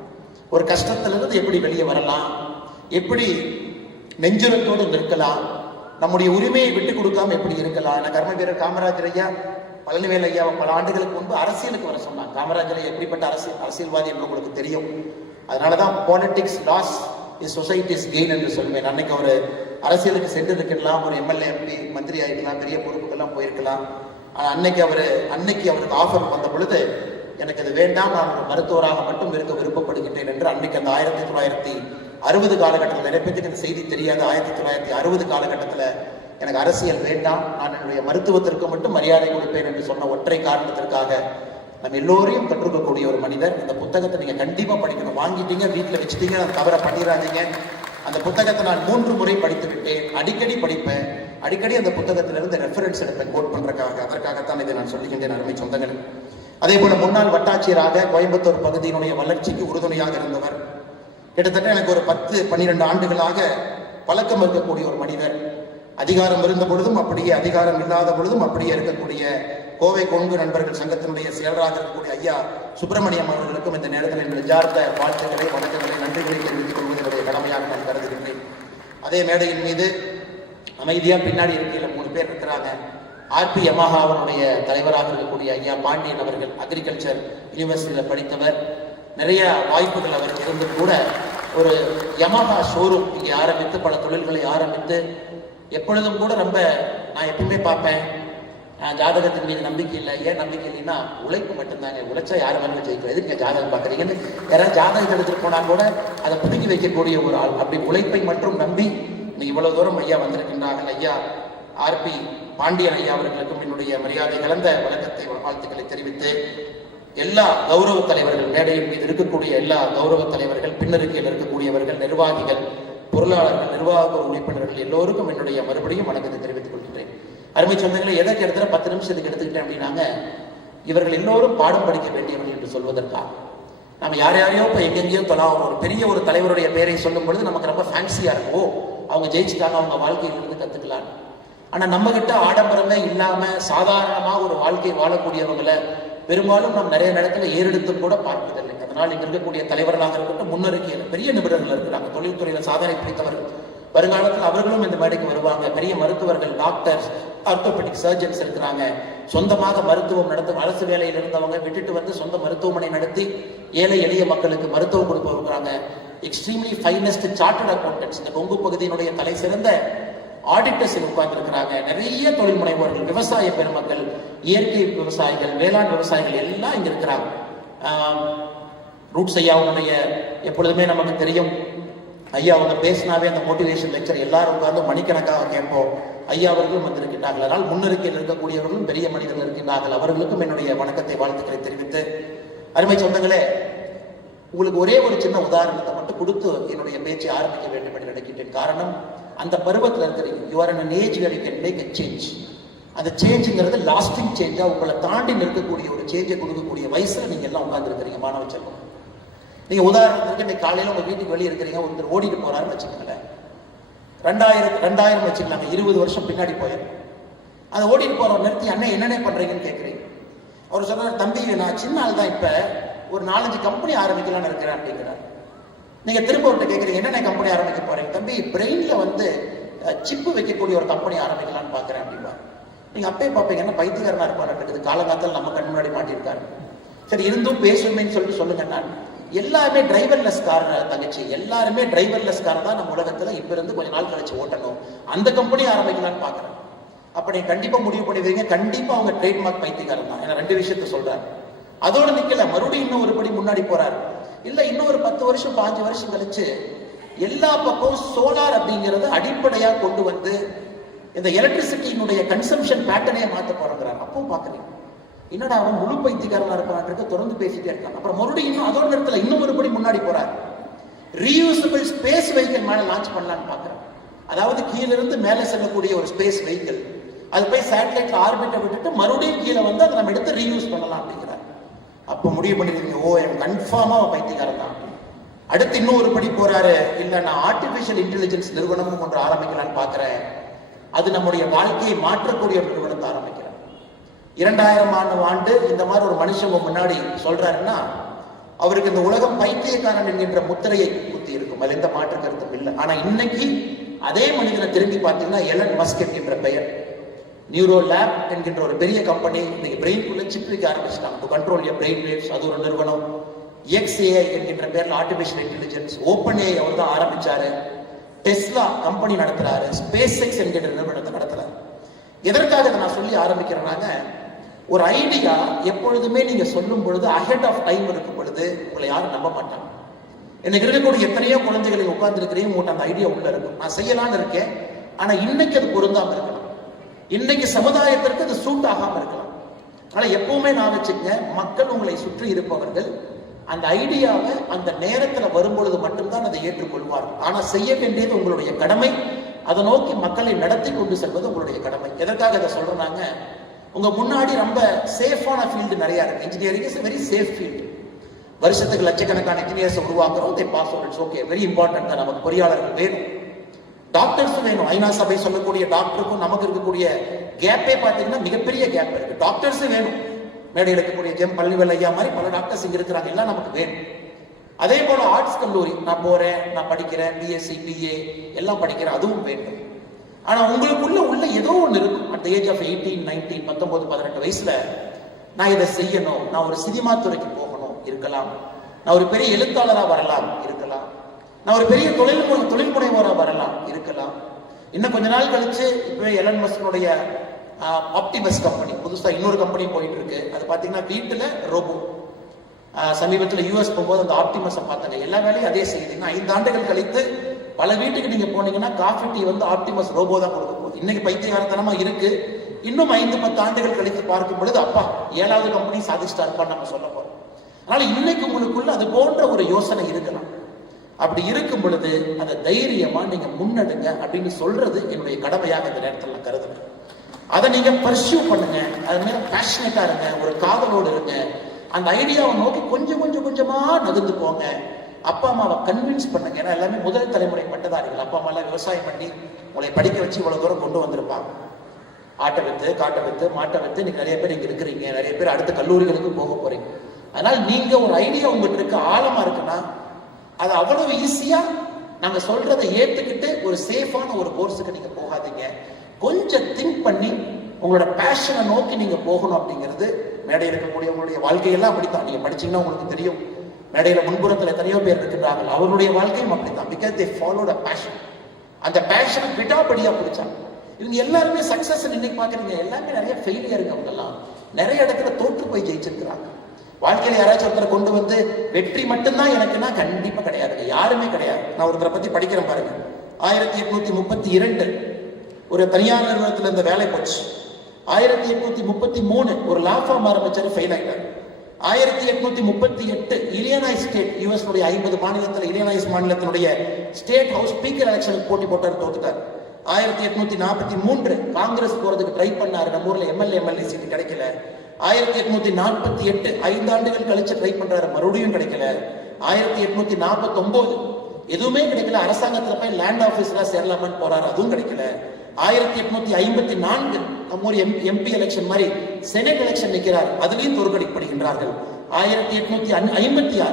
ஒரு கஷ்டத்திலிருந்து எப்படி வெளியே வரலாம், எப்படி நெஞ்சுரத்தோடு நிற்கலாம், நம்முடைய உரிமையை விட்டு கொடுக்காம எப்படி இருக்கலாம். நான் கர்ம வீரர் காமராஜர் ஐயா பழனிவேல் ஐயா பல ஆண்டுகளுக்கு முன்பு அரசியலுக்கு வர சொன்னாங்க. காமராஜர் ஐயா எப்படிப்பட்ட அரசியல்வாதி என்று உங்களுக்கு தெரியும். அதனாலதான் politics loss is society's gain என்று சொல்வேன். அன்னைக்கு அவர் அரசியலுக்கு சென்றிருக்கலாம், ஒரு எம்எல்ஏ எம்பி மந்திரி ஆகிருக்கலாம், பெரிய பொறுப்புக்கெல்லாம் போயிருக்கலாம். ஆனால் அன்னைக்கு அவருக்கு ஆஃபர் வந்த பொழுது எனக்கு இது வேண்டாம், நான் ஒரு மருத்துவராக மட்டும் இருக்க விருப்பப்படுகின்றேன் என்று அன்னைக்கு அந்த 1960 காலகட்டத்தில், நிறைய பேருக்கு இந்த செய்தி தெரியாது. 1960 காலகட்டத்தில் எனக்கு அரசியல் வேண்டாம், நான் என்னுடைய மருத்துவத்திற்கு மட்டும் மரியாதை கொடுப்பேன் என்று சொன்ன ஒற்றை காரணத்திற்காக நம்ம எல்லோரையும் கற்றுக்கக்கூடிய ஒரு மனிதர். அந்த புத்தகத்தை நீங்க கண்டிப்பா படிக்கணும். வாங்கிட்டீங்க, வீட்டில் வச்சுட்டீங்க, அந்த தவறை பண்ணிடாதீங்க. அந்த புத்தகத்தை நான் 3 முறை படித்து விட்டேன். அடிக்கடி படிப்பேன், அடிக்கடி அந்த புத்தகத்திலிருந்து ரெஃபரன்ஸ் எடுப்பேன் கோட் பண்றதுக்காக. அதற்காகத்தான் இதை நான் சொல்லுகின்றேன் அருமை சொந்தங்கள். அதே போல முன்னாள் வட்டாட்சியராக கோயம்புத்தூர் பகுதியினுடைய வளர்ச்சிக்கு உறுதுணையாக இருந்தவர். கிட்டத்தட்ட எனக்கு ஒரு 10-12 ஆண்டுகளாக பழக்கம் இருக்கக்கூடிய ஒரு மனிதர். அதிகாரம் இருந்த பொழுதும் அப்படியே, அதிகாரம் இல்லாத பொழுதும் அப்படியே இருக்கக்கூடிய கோவை கொங்கு நண்பர்கள் சங்கத்தினுடைய செயலராக இருக்கக்கூடிய ஐயா சுப்பிரமணியம் அவர்களுக்கும் இந்த நேரத்தில் என் நெஞ்சார்ந்த வாழ்த்துக்களை, வணக்கங்களை, நன்றிகளை தெரிவித்துக் கொள்வதனுடைய கடமையாக நான் கருதுகின்றேன். அதே மேடையின் மீது அமைதியா பின்னாடி இருக்கையில் 3 பேர் இருக்கிறாங்க. ஆர்பி யமஹாவனுடைய தலைவராக இருக்கக்கூடிய ஐயா பாண்டியன் அவர்கள் அக்ரிகல்ச்சர் யூனிவர்சிட்டியில் படித்தவர். நிறைய வாய்ப்புகள் அவருக்கு இருந்து கூட ஒரு யமஹா ஷோரூம் இங்கே ஆரம்பித்து பல தொழில்களை ஆரம்பித்து எப்பொழுதும் கூட ரொம்ப நான் எப்பவுமே பார்ப்பேன், ஜாதகத்தின் மீது நம்பிக்கை இல்லை. ஏன் நம்பிக்கை இல்லைன்னா உழைப்பு மட்டும்தாங்க. உழைச்சா யாரும் வேணும் ஜெயிக்கும். எதுக்கு ஜாதகம் பார்க்குறீங்கன்னு யாராவது ஜாதகம் எடுத்துட்டு போனா கூட அதை புதுக்கி வைக்கக்கூடிய ஒரு ஆள். அப்படி உழைப்பை மட்டும் நம்பி இவ்வளவு தூரம் ஐயா வந்திருக்கின்றார்கள். ஐயா ஆர்பி பாண்டியன் ஐயா அவர்களுக்கும் என்னுடைய மரியாதை கலந்த வணக்கத்தை, வாழ்த்துக்களை தெரிவித்து எல்லா கௌரவ தலைவர்கள், மேடையின் மீது இருக்கக்கூடிய எல்லா கௌரவ தலைவர்கள், பின்னருக்கையில் இருக்கக்கூடியவர்கள், நிர்வாகிகள், பொருளாளர்கள், நிர்வாக உறுப்பினர்கள் எல்லோருக்கும் என்னுடைய மறுபடியும் வணக்கத்தை தெரிவித்துக் கொள்கின்றேன். அருமை சொந்தங்களை எதற்கு இடத்துல 10 நிமிஷத்துக்கு எடுத்துக்கிட்டேன் அப்படின்னாங்க, இவர்கள் எல்லோரும் பாடம் படிக்க வேண்டியவர்கள் என்று சொல்வதற்காக. நம்ம யாரையோ இப்போ எங்கெங்கேயோ தொலாம் ஒரு பெரிய ஒரு தலைவருடைய பெயரை சொல்லும் பொழுது நமக்கு ரொம்ப ஃபேன்சியா இருக்கும். அவங்க ஜெயிச்சுட்டாங்க, அவங்க வாழ்க்கையிலிருந்து கத்துக்கலாம். ஆனா நம்ம கிட்ட ஆடம்பரமே இல்லாம சாதாரணமாக ஒரு வாழ்க்கை வாழக்கூடியவங்களை பெரும்பாலும் நாம் நிறைய நேரத்தில் ஏறெடுத்து கூட பார்ப்பதில்லை. அதனால் இங்க இருக்கக்கூடிய தலைவர்களாக இருக்கட்டும், முன்னறிக்கையில் பெரிய நிபுணர்கள் இருக்கிறாங்க, தொழில்துறையில சாதனை பிடித்தவர்கள். வருங்காலத்தில் அவர்களும் இந்த மேடைக்கு வருவாங்க. பெரிய மருத்துவர்கள், டாக்டர்ஸ், ஆர்த்தோபெடிக் சர்ஜன்ஸ் இருக்கிறாங்க. சொந்தமாக மருத்துவம் நடத்தும், அரசு வேலையில் இருந்தவங்க விட்டுட்டு வந்து சொந்த மருத்துவமனை நடத்தி ஏழை எளிய மக்களுக்கு மருத்துவம் கொடுப்பவங்க. எக்ஸ்ட்ரீம்லி ஃபைனஸ்ட் சார்ட்டர்ட் அக்கௌண்டன்ட்ஸ், இந்த கொங்கு பகுதியினுடைய தலை சிறந்த ஆடிட்டர்ஸ் உட்கார்ந்து இருக்கிறாங்க. நிறைய தொழில் முனைவோர்கள், விவசாய பெருமக்கள், இயற்கை விவசாயிகள், வேளாண் விவசாயிகள் எல்லாம் இங்க இருக்கிறாங்க. ரூட்ஸ் ஐயாவுடைய எப்பொழுதுமே நமக்கு தெரியும், ஐயா அவங்க பேசினாவே அந்த மோட்டிவேஷன் லெக்சர் எல்லாரும் உட்கார்ந்து மணிக்கணக்காக கேட்போம். ஐயா அவர்களும் வந்திருக்கின்றார்கள். அதனால் முன்னறிக்கையில் இருக்கக்கூடியவர்களும் பெரிய மனிதர்கள் இருக்கின்றார்கள். அவர்களுக்கும் என்னுடைய வணக்கத்தை, வாழ்த்துக்களை தெரிவித்து, அருமை சொந்தங்களே, உங்களுக்கு ஒரே ஒரு சின்ன உதாரணத்தை மட்டும் கொடுத்து என்னுடைய பேச்சை ஆரம்பிக்க வேண்டும் என்று நினைக்கின்றேன். காரணம், அந்த பருவத்தில் இருக்கிறீங்க. You are in an age where you can make a change. அந்த சேஞ்சுங்கிறது லாஸ்டிங் சேஞ்சா உங்களை தாண்டி நிற்கக்கூடிய ஒரு சேஞ்சை கொடுக்கக்கூடிய வயசுல நீங்க எல்லாம் உட்கார்ந்து இருக்கிறீங்க மாணவ செல்வம். நீங்க உதாரணத்துக்கு இன்னைக்கு காலையில உங்க வீட்டுக்கு வெளியே இருக்கிறீங்க, ஒருத்தர் ஓடிட்டு போறாருன்னு வச்சுக்கோங்களேன். 2000 வச்சுக்கலாங்க, 20 வருஷம் பின்னாடி போயிடும். அதை ஓடிட்டு போற நிறுத்தி அண்ணன் என்னென்ன பண்றீங்கன்னு கேட்குறீங்க. அவர் சொல்றாரு, தம்பி நான் சின்ன ஆள் தான், இப்ப ஒரு 4-5 கம்பெனி ஆரம்பிக்கலாம்னு இருக்கிறேன் அப்படிங்கிறார். நீங்க திரும்ப ஒருத்தர் கேட்குறீங்க, என்னென்ன கம்பெனி ஆரம்பிக்க போறீங்க? தம்பி பிரெயின்ல வந்து சிப்பு வைக்கக்கூடிய ஒரு கம்பெனி ஆரம்பிக்கலாம்னு பாக்குறேன் அப்படின்னா நீங்க அப்பயே பார்ப்பீங்க, என்ன பைத்தியக்காரனா இருப்பாரு, காலங்காலத்தில் நம்ம கண் முன்னாடி மாட்டியிருக்காரு. சரி இருந்தும் பேசுவேன்னு சொல்லிட்டு சொல்லுங்க. நான் எல்லாருமே டிரைவர்லெஸ் கார் தங்கச்சி, எல்லாருமே டிரைவர்லெஸ் கார் தான் நம்ம உலகத்துல இப்ப இருந்து கொஞ்ச நாள் கழிச்சு ஓட்டணும், அந்த கம்பெனி ஆரம்பிக்கலாம்னு பாக்குறேன். அப்ப நீங்க கண்டிப்பா முடிவு பண்ணிடுவீங்க, கண்டிப்பா அவங்க ட்ரேட்மார்க் பைத்தியக்காரன் தான். ஏன்னா 2 விஷயத்த சொல்றாரு. அதோட நிக்கல, மறுபடியும் இன்னும் ஒரு படி முன்னாடி போறாரு. இல்ல இன்னும் ஒரு 10 வருஷம் 5 வருஷம் கழிச்சு எல்லா பக்கம் சோலார் அப்படிங்கறத அடிப்படையா கொண்டு வந்து இந்த எலக்ட்ரிசிட்டியினுடைய கன்சம்ஷன் பேட்டர்னே மாத்த போறாங்கிறார். அப்போ பாக்குறீங்க, என்னடா அவன் முழு பைத்தியக்காரனா இருப்பான், தொடர்ந்து பேசிட்டே இருக்கான். அப்புறம் மறுபடியும் இன்னும் அதோட நேரத்துல இன்னும் ஒரு படி முன்னாடி போறாரு. ரீயூசபிள் ஸ்பேஸ் வெஹிக்கிள் மேல லான்ச் பண்ணலான்னு பாக்குறேன். அதாவது கீழிருந்து மேலே செல்லக்கூடிய ஒரு ஸ்பேஸ் வெஹிக்கிள், அது போய் சேட்டலைட்ல ஆர்பிட்டை விட்டுட்டு மறுபடியும் கீழே வந்து அதை நம்ம எடுத்து ரீயூஸ் பண்ணலாம் அப்படிங்கிறார். அப்ப முடிவு பண்ணிருக்கீங்க, ஓ எனக்கு கன்ஃபார்மா பைத்தியக்காரன் தான். அடுத்து இன்னும் ஒரு படி போறாரு, இல்ல நான் ஆர்டிபிஷியல் இன்டெலிஜென்ஸ் நிறுவனமும் ஒன்று ஆரம்பிக்கலான்னு பாக்குறேன், அது நம்முடைய வாழ்க்கையை மாற்றக்கூடிய ஒரு நிறுவனத்தை ஆரம்பிக்கிறேன். 2000 ஆண்டு இந்த மாதிரி ஒரு மனுஷங்க முன்னாடி சொல்றாருன்னா அவருக்கு இந்த உலகம் பைத்தியக்காரன் என்கின்ற முத்திரையை குத்தி இருக்கும், அது எந்த மாற்று கருத்தும் இல்லை. ஆனா இன்னைக்கு அதே மனிதனை திரும்பி பார்த்தீங்கன்னா எலன் மஸ்க் என்கின்ற பெயர், நியூரோ லேப் என்கின்ற ஒரு பெரிய கம்பெனி இன்னைக்கு பிரெயின்குள்ள சிப் வைக்க ஆரம்பிச்சிட்டாங்க, to control your brain waves, அது ஒரு நிறுவனம். XAI என்கின்ற பேர்ல ஆர்டிபிஷியல் இன்டெலிஜென்ஸ், ஓப்பன் ஏஐ அவர் தான் ஆரம்பிச்சாரு. டெஸ்லா கம்பெனி நடத்துறாரு, ஸ்பேஸ் எக்ஸ் என்கின்ற நிறுவனத்தை நடத்துறாரு. எதற்காக நான் சொல்லி ஆரம்பிக்கிறேன்னாங்க, ஒரு ஐடியா எப்பொழுதுமே நீங்க சொல்லும் பொழுது அஹெட் ஆஃப் டைம் இருக்கும் பொழுது உங்களை யாரும் நம்ப மாட்டாங்க. எனக்கு இருக்கக்கூடிய எத்தனையோ குழந்தைகளை உட்கார்ந்து இருக்கிறேன், உங்கள்கிட்ட அந்த ஐடியா உள்ள இருக்கும், நான் செய்யலான்னு இருக்கேன், ஆனா இன்னைக்கு அது பொருந்தாம இருக்கலாம், இன்னைக்கு சமுதாயத்திற்கு அது சூட் ஆகாம இருக்கலாம். ஆனா எப்பவுமே நான் வச்சுக்கங்க, மக்கள் உங்களை சுற்றி இருப்பவர்கள் அந்த ஐடியாவை அந்த நேரத்துல வரும்பொழுது மட்டும்தான் அதை ஏற்றுக்கொள்வார்கள். ஆனா செய்ய வேண்டியது உங்களுடைய கடமை, அதை நோக்கி மக்களை நடத்தி கொண்டு செல்வது உங்களுடைய கடமை. எதற்காக அதை சொல்றாங்க, உங்க முன்னாடி ரொம்ப சேஃபான ஃபீல்டு நிறைய இருக்கு. Engineering is very safe field. வருஷத்துக்கு லட்சக்கணக்கான இன்ஜினியர்ஸ் உருவாக்குறோம், they pass out, it's okay, very important தான். நமக்கு பொறியாளர்கள் வேணும், டாக்டர்ஸும் வேணும். ஐநா சபை சொல்லக்கூடிய டாக்டருக்கும் நமக்கு இருக்கக்கூடிய கேப்பே பார்த்தீங்கன்னா மிகப்பெரிய கேப் இருக்கு. டாக்டர்ஸும் வேணும், மேடையில் இருக்கக்கூடிய ஜெம் பள்ளிவேல் ஐயா மாதிரி பல டாக்டர்ஸ் இங்க இருக்கிறாங்க, எல்லாம் நமக்கு வேணும். அதே போல ஆர்ட்ஸ் கல்லூரி, நான் போறேன், நான் படிக்கிறேன், பிஎஸ்சி பிஏ எல்லாம் படிக்கிறேன், அதுவும் வேண்டும். ஆனா உங்களுக்குள்ள ஏதோ ஒன்று இருக்கும். அட் ஏஜ் ஆஃப் 18, 19, 19, 18 வயசுல நான் இதை செய்யணும், நான் ஒரு சினிமா துறைக்கு போகணும் இருக்கலாம், நான் ஒரு பெரிய எழுத்தாளராக வரலாம் இருக்கலாம், நான் ஒரு பெரிய தொழில் முனைவோராக வரலாம் இருக்கலாம். இன்னும் கொஞ்ச நாள் கழிச்சு இப்போ எலன் மஸ்கனுடைய ஆப்டிமஸ் கம்பெனி புதுசா இன்னொரு கம்பெனி போயிட்டு இருக்கு. அது பாத்தீங்கன்னா வீட்டுல ரோபோ. சமீபத்தில் யூஎஸ் போகும்போது அந்த ஆப்டிமஸை பார்த்தாங்க, எல்லா வேலையும் அதே செய்யுதுன்னா 5 ஆண்டுகள் கழித்து பல வீட்டுக்கு நீங்க போனீங்கன்னா காஃபி டீ வந்து ஆப்டிமஸ் ரோபோ தான் கொடுக்க போகுது. இன்னைக்கு பைத்தியகாரத்தனமா இருக்கு, இன்னும் 5-10 ஆண்டுகள் கழித்து பார்க்கும் பொழுது அப்பா 7வது கம்பெனி சாதிச்சுட்டா இருப்பான்னு நம்ம சொல்ல போறோம். அதனால இன்னைக்கு உங்களுக்குள்ள அது போன்ற ஒரு யோசனை இருக்கலாம். அப்படி இருக்கும் பொழுது அதை தைரியமா நீங்க முன்னெடுங்க அப்படின்னு சொல்றது என்னுடைய கடமையாக இந்த நேரத்தில் நான் கருதுறேன். அதை நீங்க பர்சியூ பண்ணுங்க, அது மேல பேஷனேட்டா இருங்க, ஒரு காதலோடு இருங்க, அந்த ஐடியாவை நோக்கி கொஞ்சமா நகர்ந்து போங்க. அப்பா அம்மாவை கன்வின்ஸ் பண்ணுங்க. ஏன்னா எல்லாமே முதல் தலைமுறை பட்டதாரிகள். அப்பா அம்மா எல்லாம் விவசாயம் பண்ணி உங்களை படிக்க வச்சு இவ்வளவு தூரம் கொண்டு வந்திருப்பாங்க. ஆட்டை வித்து, காட்டை வித்து, மாட்டை வித்து இன்னைக்கு நிறைய பேர் இங்க இருக்கிறீங்க, நிறைய பேர் அடுத்த கல்லூரிகளுக்கு போக போறீங்க. அதனால நீங்க ஒரு ஐடியா உங்ககிட்ட இருக்க ஆழமா இருக்குன்னா அது அவ்வளவு ஈஸியா நாங்க சொல்றதை ஏத்துக்கிட்டு ஒரு சேஃபான ஒரு கோர்ஸுக்கு நீங்க போகாதீங்க. கொஞ்சம் திங்க் பண்ணி உங்களோட பேஷனை நோக்கி நீங்க போகணும் அப்படிங்கிறது மேடையில் இருக்கக்கூடிய உங்களுடைய வாழ்க்கையெல்லாம் அப்படித்தான். நீங்க படிச்சீங்கன்னா உங்களுக்கு தெரியும், மேடையில முன்புறத்தில் எத்தனையோ பேர் இருக்கிறார்கள், அவருடைய வாழ்க்கையும் அப்படித்தான். Because they followed a fashion. அந்த பேஷனை விடாபடியா பிடிச்சாங்க. இவங்க எல்லாருமே சக்சஸ் இன்னைக்கு பாக்குறீங்க, எல்லாமே நிறைய ஃபெயிலியருங்க. அவங்க எல்லாம் நிறைய இடத்துல தோற்று போய் ஜெயிச்சிருக்கிறாங்க. வாழ்க்கையில யாராச்சும் ஒருத்தரை கொண்டு வந்து வெற்றி மட்டும்தான் எனக்குன்னா கண்டிப்பா கிடையாதுங்க, யாருமே கிடையாது. நான் ஒருத்தரை பத்தி படிக்கிறேன் பாருங்க. 1832 ஒரு தனியார் நிறுவனத்தில் இந்த வேலை போச்சு. 1833 ஒரு லா ஃபார்ம் ஆரம்பிச்சாரு, ஃபெயில் ஆயிட்டார். 1838 இலினாய்ஸ் ஸ்டேட், யுஎஸ் 50 மாநிலத்தில் இலினாய்ஸ் மாநிலத்தினுடைய ஸ்டேட் ஹவுஸ் ஸ்பீக்கர் எலெக்ஷனுக்கு போட்டி போட்டார், தோத்துட்டார். 1843 காங்கிரஸ் போறதுக்கு ட்ரை பண்ணாரு, நம்ம ஊர்ல எம்எல்ஏ சீட்டு கிடைக்கல. 1848 5 ஆண்டுகள் கழிச்சு ட்ரை பண்றாரு, மறுபடியும் கிடைக்கல. 1849 எதுவுமே கிடைக்கல, அரசாங்கத்துல போய் லேண்ட் ஆபீஸ்ல சேரலாமான்னு போறாரு, அதுவும் கிடைக்கல. 1854 நம்ம ஒரு எம்பி எலெக்ஷன் மாதிரி செனட் எலெக்ஷன் நிற்கிறார், அதுலயும் தோற்கடிக்கப்படுகின்றார்கள். 1856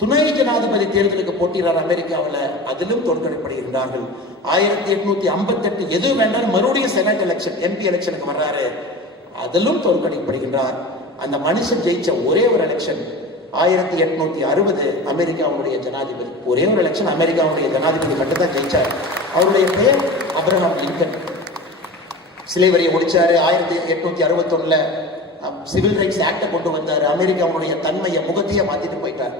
துணை ஜனாதிபதி தேர்தலுக்கு போட்டியிடார் அமெரிக்காவில், அதிலும் தோற்கடிக்கப்படுகின்றார்கள். 1858 எது வேண்டாம் மறுபடியும் செனட் எலெக்ஷன் எம்பி எலெக்ஷனுக்கு வர்றாரு, அதிலும் தோற்கடிக்கப்படுகின்றார். அந்த மனுஷன் ஜெயிச்ச ஒரே ஒரு எலெக்ஷன் 1860 அமெரிக்காவுடைய ஜனாதிபதி, ஒரே ஒரு எலெக்ஷன் அமெரிக்காவுடைய ஜனாதிபதி மட்டும்தான் ஜெயிச்சார். அவருடைய பெயர் அப்ரஹாம் லிங்கன். சிலை வரியை முடிச்சாரு. 1861 சிவில் ரைட்ஸ் ஆக்டை கொண்டு வந்தாரு. அமெரிக்காவுடைய தன்மையை முகத்தையே மாத்திட்டு போயிட்டார்.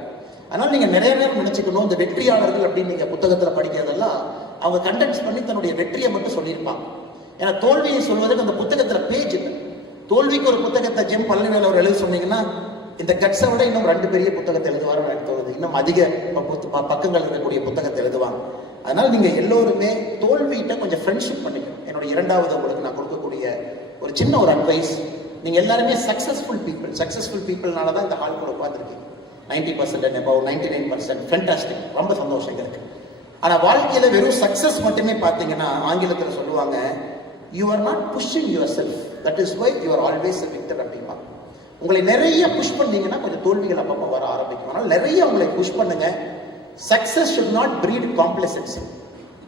அதனால நீங்க நிறைய நேரம் நினைச்சுக்கணும், இந்த வெற்றியாளர்கள் அப்படின்னு நீங்க புத்தகத்துல படிக்கிறதெல்லாம் அவங்க கண்டென்ஸ் பண்ணி தன்னுடைய வெற்றியை மட்டும் சொல்லியிருப்பாங்க. ஏன்னா தோல்வியை சொல்வதற்கு அந்த புத்தகத்துல பேஜ் இல்லை. தோல்விக்கு ஒரு புத்தகத்தை ஜெம் பழனிவேல் அவர் எழுத சொன்னீங்கன்னா இந்த கட்ஸை விட இன்னும் 2 பெரிய புத்தகத்தை எழுதுவார் தோணுது. இன்னும் அதிக பக்கங்கள் இருக்கக்கூடிய புத்தகத்தை எழுதுவாங்க. அதனால நீங்க எல்லோருமே தோல்வியிட்ட கொஞ்சம் ஃப்ரெண்ட்ஷிப் பண்ணிக்கணும். என்னுடைய 2வது உங்களுக்கு நான் கொடுக்கக்கூடிய ஒரு சின்ன ஒரு அட்வைஸ், நீங்க எல்லாருமே சக்சஸ்ஃபுல் பீப்புள்னால தான் இந்த ஹால் கூட உட்காந்துருக்கீங்க. 90% and above 99% ஃபேண்டாஸ்டிக், ரொம்ப சந்தோஷம் இருக்கு. ஆனா வாழ்க்கையில வெறும் சக்சஸ் மட்டுமே பார்த்தீங்கன்னா ஆங்கிலத்தில் சொல்லுவாங்க, you are not pushing your self, that is why you are always a victor அப்படிம்பாங்க. உங்களை நிறைய புஷ் பண்ணீங்கன்னா கொஞ்சம் தோல்விகள் அப்பப்போ வர ஆரம்பிக்கும். ஆனால் நிறைய உங்களை புஷ் பண்ணுங்க. Success should not breed complacency.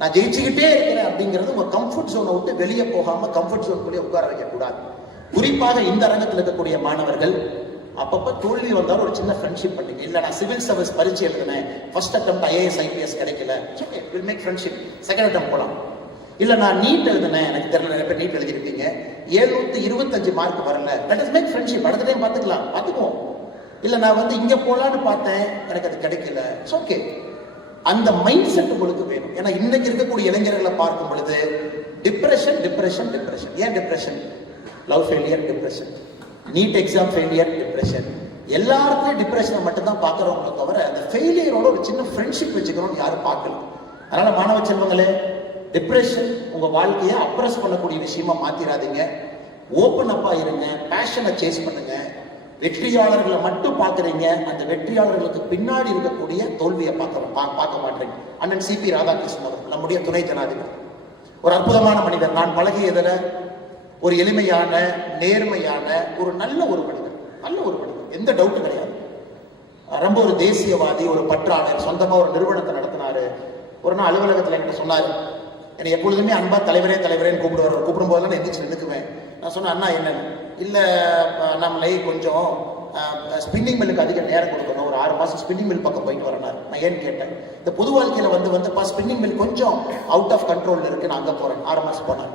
நான் ஜெயிச்சுக்கிட்டே இருக்கிறேன் அப்படிங்கிறது ஒரு கம்ஃபர்ட் ஜோனை விட்டு வெளியே போகாம கம்ஃபர்ட் ஜோனுக்குள்ளே உட்கார வைக்கக்கூடாது. குறிப்பாக இந்த அரங்கத்தில் இருக்கக்கூடிய மாணவர்கள் அப்பப்போ தோல்வி வந்தாலும் ஒரு சின்ன ஃப்ரெண்ட்ஷிப் பண்ணுங்க. இல்லை நான் சிவில் சர்வீஸ் பரீட்சை எழுதுனேன், ஃபர்ஸ்ட் அட்டெம்ப்ட் IAS IPS கிடைக்கல, will make friendship, second attempt போகலாம். இல்லை நான் நீட் எழுதுனேன், எனக்கு தெரியல, நிறைய பேர் நீட் எழுதிருப்பீங்க, 725 மார்க் வரல, லெட் அஸ் மேக் ஃப்ரெண்ட்ஷிப், அடுத்த டைம் பார்த்துக்குவோம். இல்லை நான் இங்கே போகலான்னு பார்த்தேன், எனக்கு அது கிடைக்கல, இட்ஸ் ஓகே. அந்த மைண்ட் செட் உங்களுக்கு வேணும். ஏன்னா இன்னைக்கு இருக்கக்கூடிய இளைஞர்களை பார்க்கும் பொழுது டிப்ரெஷன். ஏன் depression? Love failure depression, NEET exam failure depression. எல்லாருக்கும் டிப்ரெஷனை மட்டும்தான் பார்க்குறவங்களை தவிர அந்த ஃபெயிலியரோட ஒரு சின்ன ஃப்ரெண்ட்ஷிப் வச்சுக்கணும்னு யாரும் பார்க்கல. அதனால மாணவ செல்வங்களே, டிப்ரெஷன் உங்க வாழ்க்கையை அப்ரஸ் பண்ணக்கூடிய விஷயமா மாத்திராதீங்க. ஓப்பன் அப்பா இருங்க, பேஷனை சேஸ் பண்ணுங்க. வெற்றியாளர்களை மட்டும் பார்க்குறீங்க, அந்த வெற்றியாளர்களுக்கு பின்னாடி இருக்கக்கூடிய தோல்வியை பார்க்க மாட்டீங்க. அண்ணன் CP ராதாகிருஷ்ணன் அவர் நம்முடைய துணை ஜனாதிபதி, ஒரு அற்புதமான மனிதர். நான் பழகியதில் ஒரு எளிமையான, நேர்மையான, ஒரு நல்ல ஒரு மனிதர், எந்த டவுட்டும் கிடையாது. ரொம்ப ஒரு தேசியவாதி, ஒரு பற்றாளர், சொந்தமா ஒரு நிறுவனத்தை நடத்தினாரு. ஒரு நாள் அலுவலகத்தில் என்கிட்ட சொன்னாரு, என்னை எப்பொழுதுமே அன்பா தலைவரேன்னு கூப்பிடுவார். கூப்பிடும் போதெல்லாம் எந்திரிச்சு நிற்குவேன். நான் சொன்னேன், அண்ணா என்னன்னு? இல்லை நம்மளை கொஞ்சம் ஸ்பின்னிங் மில்லுக்கு அதிக நேரம் கொடுக்கணும், ஒரு 6 மாதம் ஸ்பின்னிங் மில் பக்கம் போயிட்டு வரனார். நான் ஏன்னு கேட்டேன், இந்த பொது வாழ்க்கையில் வந்துப்பா ஸ்பின்னிங் மில் கொஞ்சம் அவுட் ஆஃப் கண்ட்ரோல் இருக்கு, நான் அங்கே போகிறேன். 6 மாதம் போனார்.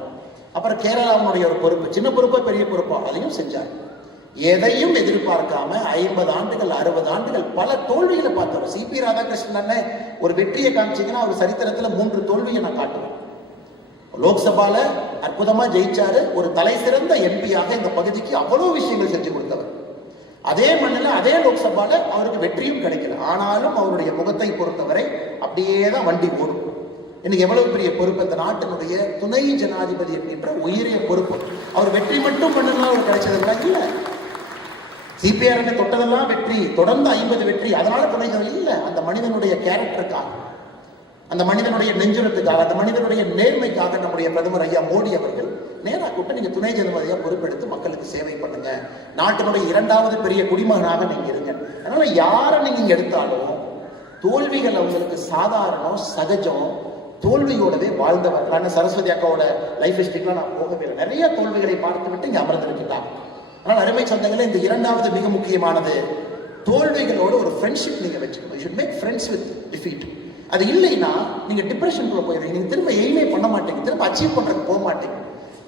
அப்புறம் கேரளாவுடைய ஒரு பொறுப்பு, சின்ன பொறுப்போ பெரிய பொறுப்போ, அதையும் செஞ்சார். எதையும் எதிர்பார்க்காம 50 ஆண்டுகள் 60 ஆண்டுகள் பல தோல்விகளை பார்த்தவர். CP ராதாகிருஷ்ணன் ஒரு வெற்றியை காமிச்சிங்கன்னா அவர் சரித்திரத்தில் 3 தோல்வியை நான் காட்டுவேன். லோக்சபால அற்புதமா ஜெயிச்சாரு, ஒரு தலை சிறந்த எம்பியாக இந்த பகுதிக்கு அவ்வளவு விஷயங்கள் செஞ்சு கொடுத்தவர். அதே மண்ணில் அதே லோக்சபால அவருக்கு வெற்றியும் கிடைக்கல. ஆனாலும் அவருடைய முகத்தை பொறுத்தவரை அப்படியே தான் வண்டி ஓடும். இன்னைக்கு எவ்வளவு பெரிய பொறுப்பு, இந்த நாட்டினுடைய துணை ஜனாதிபதி என்கின்ற உயரிய பொறுப்பு. அவர் வெற்றி மட்டும் பண்ணலாம் அவர் கிடைச்சதுலாம் இல்ல. CPR தொட்டதெல்லாம் வெற்றி, தொடர்ந்து 50 வெற்றி, அதனால துணை ஜனாதிபதி இல்ல. அந்த மனிதனுடைய கேரக்டருக்காக, அந்த மனிதனுடைய நெஞ்சுரத்துக்காக, அந்த மனிதனுடைய நேர்மைக்காக நம்முடைய பிரதமர் ஐயா மோடி அவர்கள் நேராக கூப்பிட்டு நீங்க துணை ஜனாதிபதியா பொறுப்பெடுத்து மக்களுக்கு சேவை பண்ணுங்க, நாட்டினுடைய 2வது பெரிய குடிமகனாக நீங்க இருங்க. அதனால யாரை நீங்க இங்க எடுத்தாலும் தோல்விகள் அவங்களுக்கு சாதாரணம், சகஜம். தோல்வியோடவே வாழ்ந்தவர். சரஸ்வதி அக்காவோட லைஃப் ஹிஸ்டரிக்கெல்லாம் நான் போகவே இல்லை. நிறைய தோல்விகளை பார்த்து விட்டு இங்க அமர்ந்திருக்கிறாங்க. ஆனால் அருமை சொந்தங்களே, இந்த 2வது மிக முக்கியமானது, தோல்விகளோட ஒரு ஃப்ரெண்ட்ஷிப் நீங்க வச்சுக்கணும். You should make friends with defeat. அது இல்லைன்னா நீங்க டிப்ரெஷனுக்குள்ள போயிருவீங்க, நீங்க திரும்ப எய்மே பண்ண மாட்டீங்க, திரும்ப அச்சீவ் பண்றதுக்கு போக மாட்டீங்க.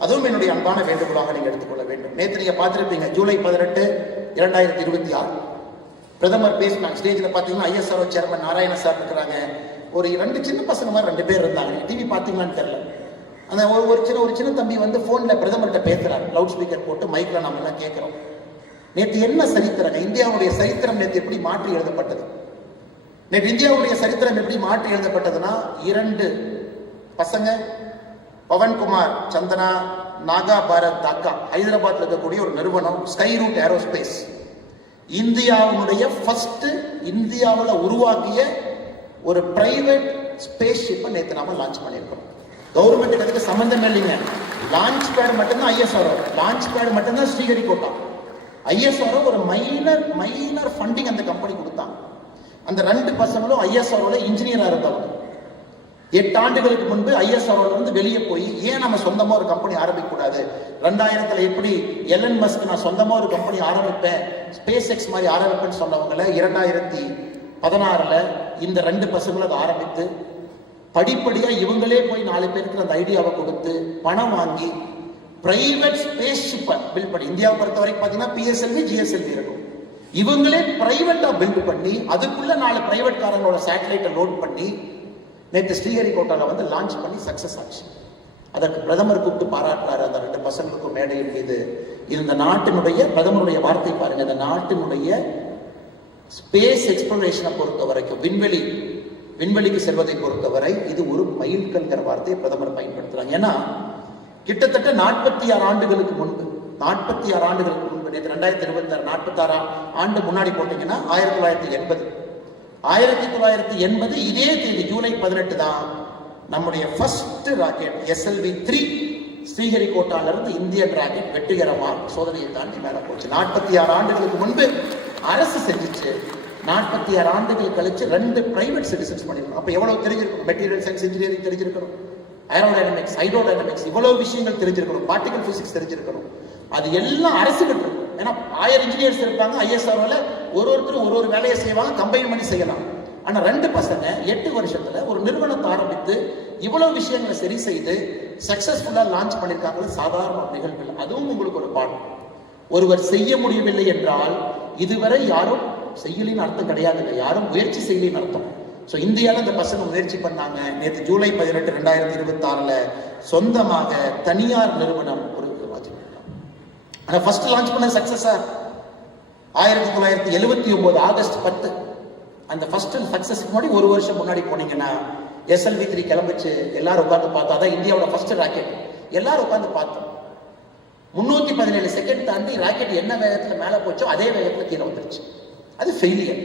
அதுவும் என்னுடைய அன்பான வேண்டுகோளாக நீங்க எடுத்துக்கொள்ள வேண்டும். நேற்று நீங்க பார்த்திருப்பீங்க, ஜூலை 18, 2026 பிரதமர் பேசினாங்க. ஸ்டேஜில் பார்த்தீங்கன்னா ISRO சேர்மன் நாராயண சார் இருக்கிறாங்க. ஒரு 2 சின்ன பசங்க மாதிரி 2 பேர் இருந்தாங்க. டிவி பார்த்தீங்களான்னு தெரியல. அந்த ஒரு சின்ன தம்பி போன்ல பிரதமர்கிட்ட பேசுறாரு, லவுட் ஸ்பீக்கர் போட்டு மைக்ல நம்ம எல்லாம் கேட்கிறோம். நேற்று என்ன சரித்திரம், இந்தியாவுடைய சரித்திரம் நேற்று எப்படி மாற்றி எழுதப்பட்டது? நேற்று இந்தியாவுடைய சரித்திரம் எப்படி மாற்றி எழுதப்பட்டதுன்னா, 2 பசங்க பவன்குமார் சந்தனா நாகா பாரத் தாக்கா ஹைதராபாத்ல இருக்கக்கூடிய ஒரு நிறுவனம் ஸ்கை ரூட் ஏரோஸ்பேஸ் இந்தியாவுடைய ஃபர்ஸ்ட் இந்தியாவில் உருவாக்கிய ஒரு பிரைவேட் ஸ்பேஸ் ஷிப்பை நேற்று நாம லான்ச் பண்ணியிருக்கோம். கவர்மெண்ட்டுக்கு அதுக்கு சம்பந்தம் இல்லைங்க. லான்ச் பேட் மட்டும்தான் ஐஎஸ்ஆர்ஓ, லான்ச் பேட் மட்டும்தான் ஸ்ரீஹரிகோட்டா. ஐஎஸ்ஆர்ஓ ஒரு மைனர் ஃபண்டிங் அந்த கம்பெனி கொடுத்தாங்க. அந்த 2 பசங்களும் ஐஎஸ்ஆர்ஓல இன்ஜினியரா இருந்தவங்க. 8 ஆண்டுகளுக்கு முன்பு ஐஎஸ்ஆர்ஓல இருந்து வெளியே போய் ஏன் நம்ம சொந்தமா ஒரு கம்பெனி ஆரம்பிக்க கூடாது, 2000 எப்படி எலன் மஸ்க் நான் சொந்தமா ஒரு கம்பெனி ஆரம்பிப்பேன், ஸ்பேஸ் எக்ஸ் மாதிரி ஆரம்பிப்பேன்னு சொன்னவங்களை 2016 இந்த 2 பசங்களும் அதை ஆரம்பித்து படிப்படியா இவங்களே போய் 4 பேருக்கு அந்த ஐடியாவை கொடுத்து பணம் வாங்கி பிரைவேட் ஸ்பேஸ் ஷிப்பை பில்ட் பண்ணி, இந்தியாவை பொறுத்த வரைக்கும் பாத்தீங்கன்னா பிஎஸ்எல்வி ஜிஎஸ்எல்வி இருக்கும், இவங்களே பிரைவேட்டா பில்ட் பண்ணி அதுக்குள்ள 4 பிரைவேட் காரங்களோட சேட்டலைட்டை லோட் பண்ணி நேற்று ஸ்ரீஹரிகோட்டால வந்து லான்ச் பண்ணி சக்சஸ் ஆச்சு. அதற்கு பிரதமர் கூப்பிட்டு பாராட்டுறாரு அந்த 2 பசங்களுக்கும் மேடையின் மீது. இந்த நாட்டினுடைய பிரதமருடைய வார்த்தை பாருங்க, இந்த நாட்டினுடைய ஸ்பேஸ் எக்ஸ்ப்ளோரேஷனை பொறுத்த வரைக்கும் விண்வெளிக்கு செல்வதை பொறுத்தவரை இது ஒரு மைல்கல்ங்கிற வார்த்தையை பிரதமர் பயன்படுத்துறாங்க. ஏன்னா கிட்டத்தட்ட 46 ஆண்டுகளுக்கு முன்பு நேற்று 2026 46 ஆண்டு முன்னாடி போட்டீங்கன்னா 1980 இதே தேதி ஜூலை 18 தான் நம்முடைய ஃபர்ஸ்ட் ராக்கெட் SLV-3 ஸ்ரீஹரிகோட்டால இருந்து இந்தியன் ராக்கெட் வெற்றிகரமாக சோதனையை தாண்டி மேல போச்சு. 46 ஆண்டுகளுக்கு முன்பு அரசு செஞ்சிச்சு. 46 ஆண்டுகள் கழிச்சு 2 பிரைவேட் சிட்டிசன்ஸ் பண்ணிருக்கணும். அப்ப எவ்வளவு தெரிஞ்சிருக்கும், மெட்டீரியல் சயின்ஸ் இன்ஜினியரிங் தெரிஞ்சிருக்கணும், ஏரோடைனமிக்ஸ் ஹைட்ரோடைனமிக்ஸ் இவ்வளவு விஷயங்கள் தெரிஞ்சிருக்கணும், பார்ட்டிகல் பிசிக்ஸ் தெரிஞ்சிருக்கணும். அது எல்லாம் அரசுகிட்ட இருக்கும். ஏன்னா 1000 இன்ஜினியர்ஸ் இருப்பாங்க ஐஎஸ்ஆர்ஓல, ஒருத்தரும் ஒரு வேலையை செய்வாங்க, கம்பைன் பண்ணி செய்யலாம். ஆனா 2 பசங்க 8 வருஷத்துல ஒரு நிறுவனத்தை ஆரம்பித்து இவ்வளவு விஷயங்களை சரி செய்து சக்சஸ்ஃபுல்லா லான்ச் பண்ணிருக்காங்க. சாதாரண நிகழ்வு. அதுவும் உங்களுக்கு ஒரு பாடம். ஒருவர் செய்ய முடியவில்லை என்றால் இதுவரை யாரும் செய்யலின்னு அர்த்தம் கிடையாதுங்க, யாரும் முயற்சி செய்யலின்னு அர்த்தம். ஸோ இந்தியாவில் இந்த பசங்க முயற்சி பண்ணாங்க. நேற்று ஜூலை 18 2026 சொந்தமாக தனியார் நிறுவனம் ஒரு ஆனால் ஃபர்ஸ்ட் லான்ச் பண்ண சக்சஸா 1979 ஆகஸ்ட் 10 அந்த ஃபர்ஸ்ட் சக்சஸ்க்கு முன்னாடி 1 வருஷம் முன்னாடி போனீங்கன்னா SLV-3 கிளம்பிச்சு. எல்லாரும் உட்காந்து பார்த்தா தான் இந்தியாவோட ஃபர்ஸ்ட் ராக்கெட். எல்லாரும் உட்காந்து பார்த்தோம். 317 செகண்ட் தாண்டி ராக்கெட் என்ன வேகத்தில் மேலே போச்சோ அதே வேகத்தில் கீழே வந்துருச்சு. அது ஃபெயிலியர்.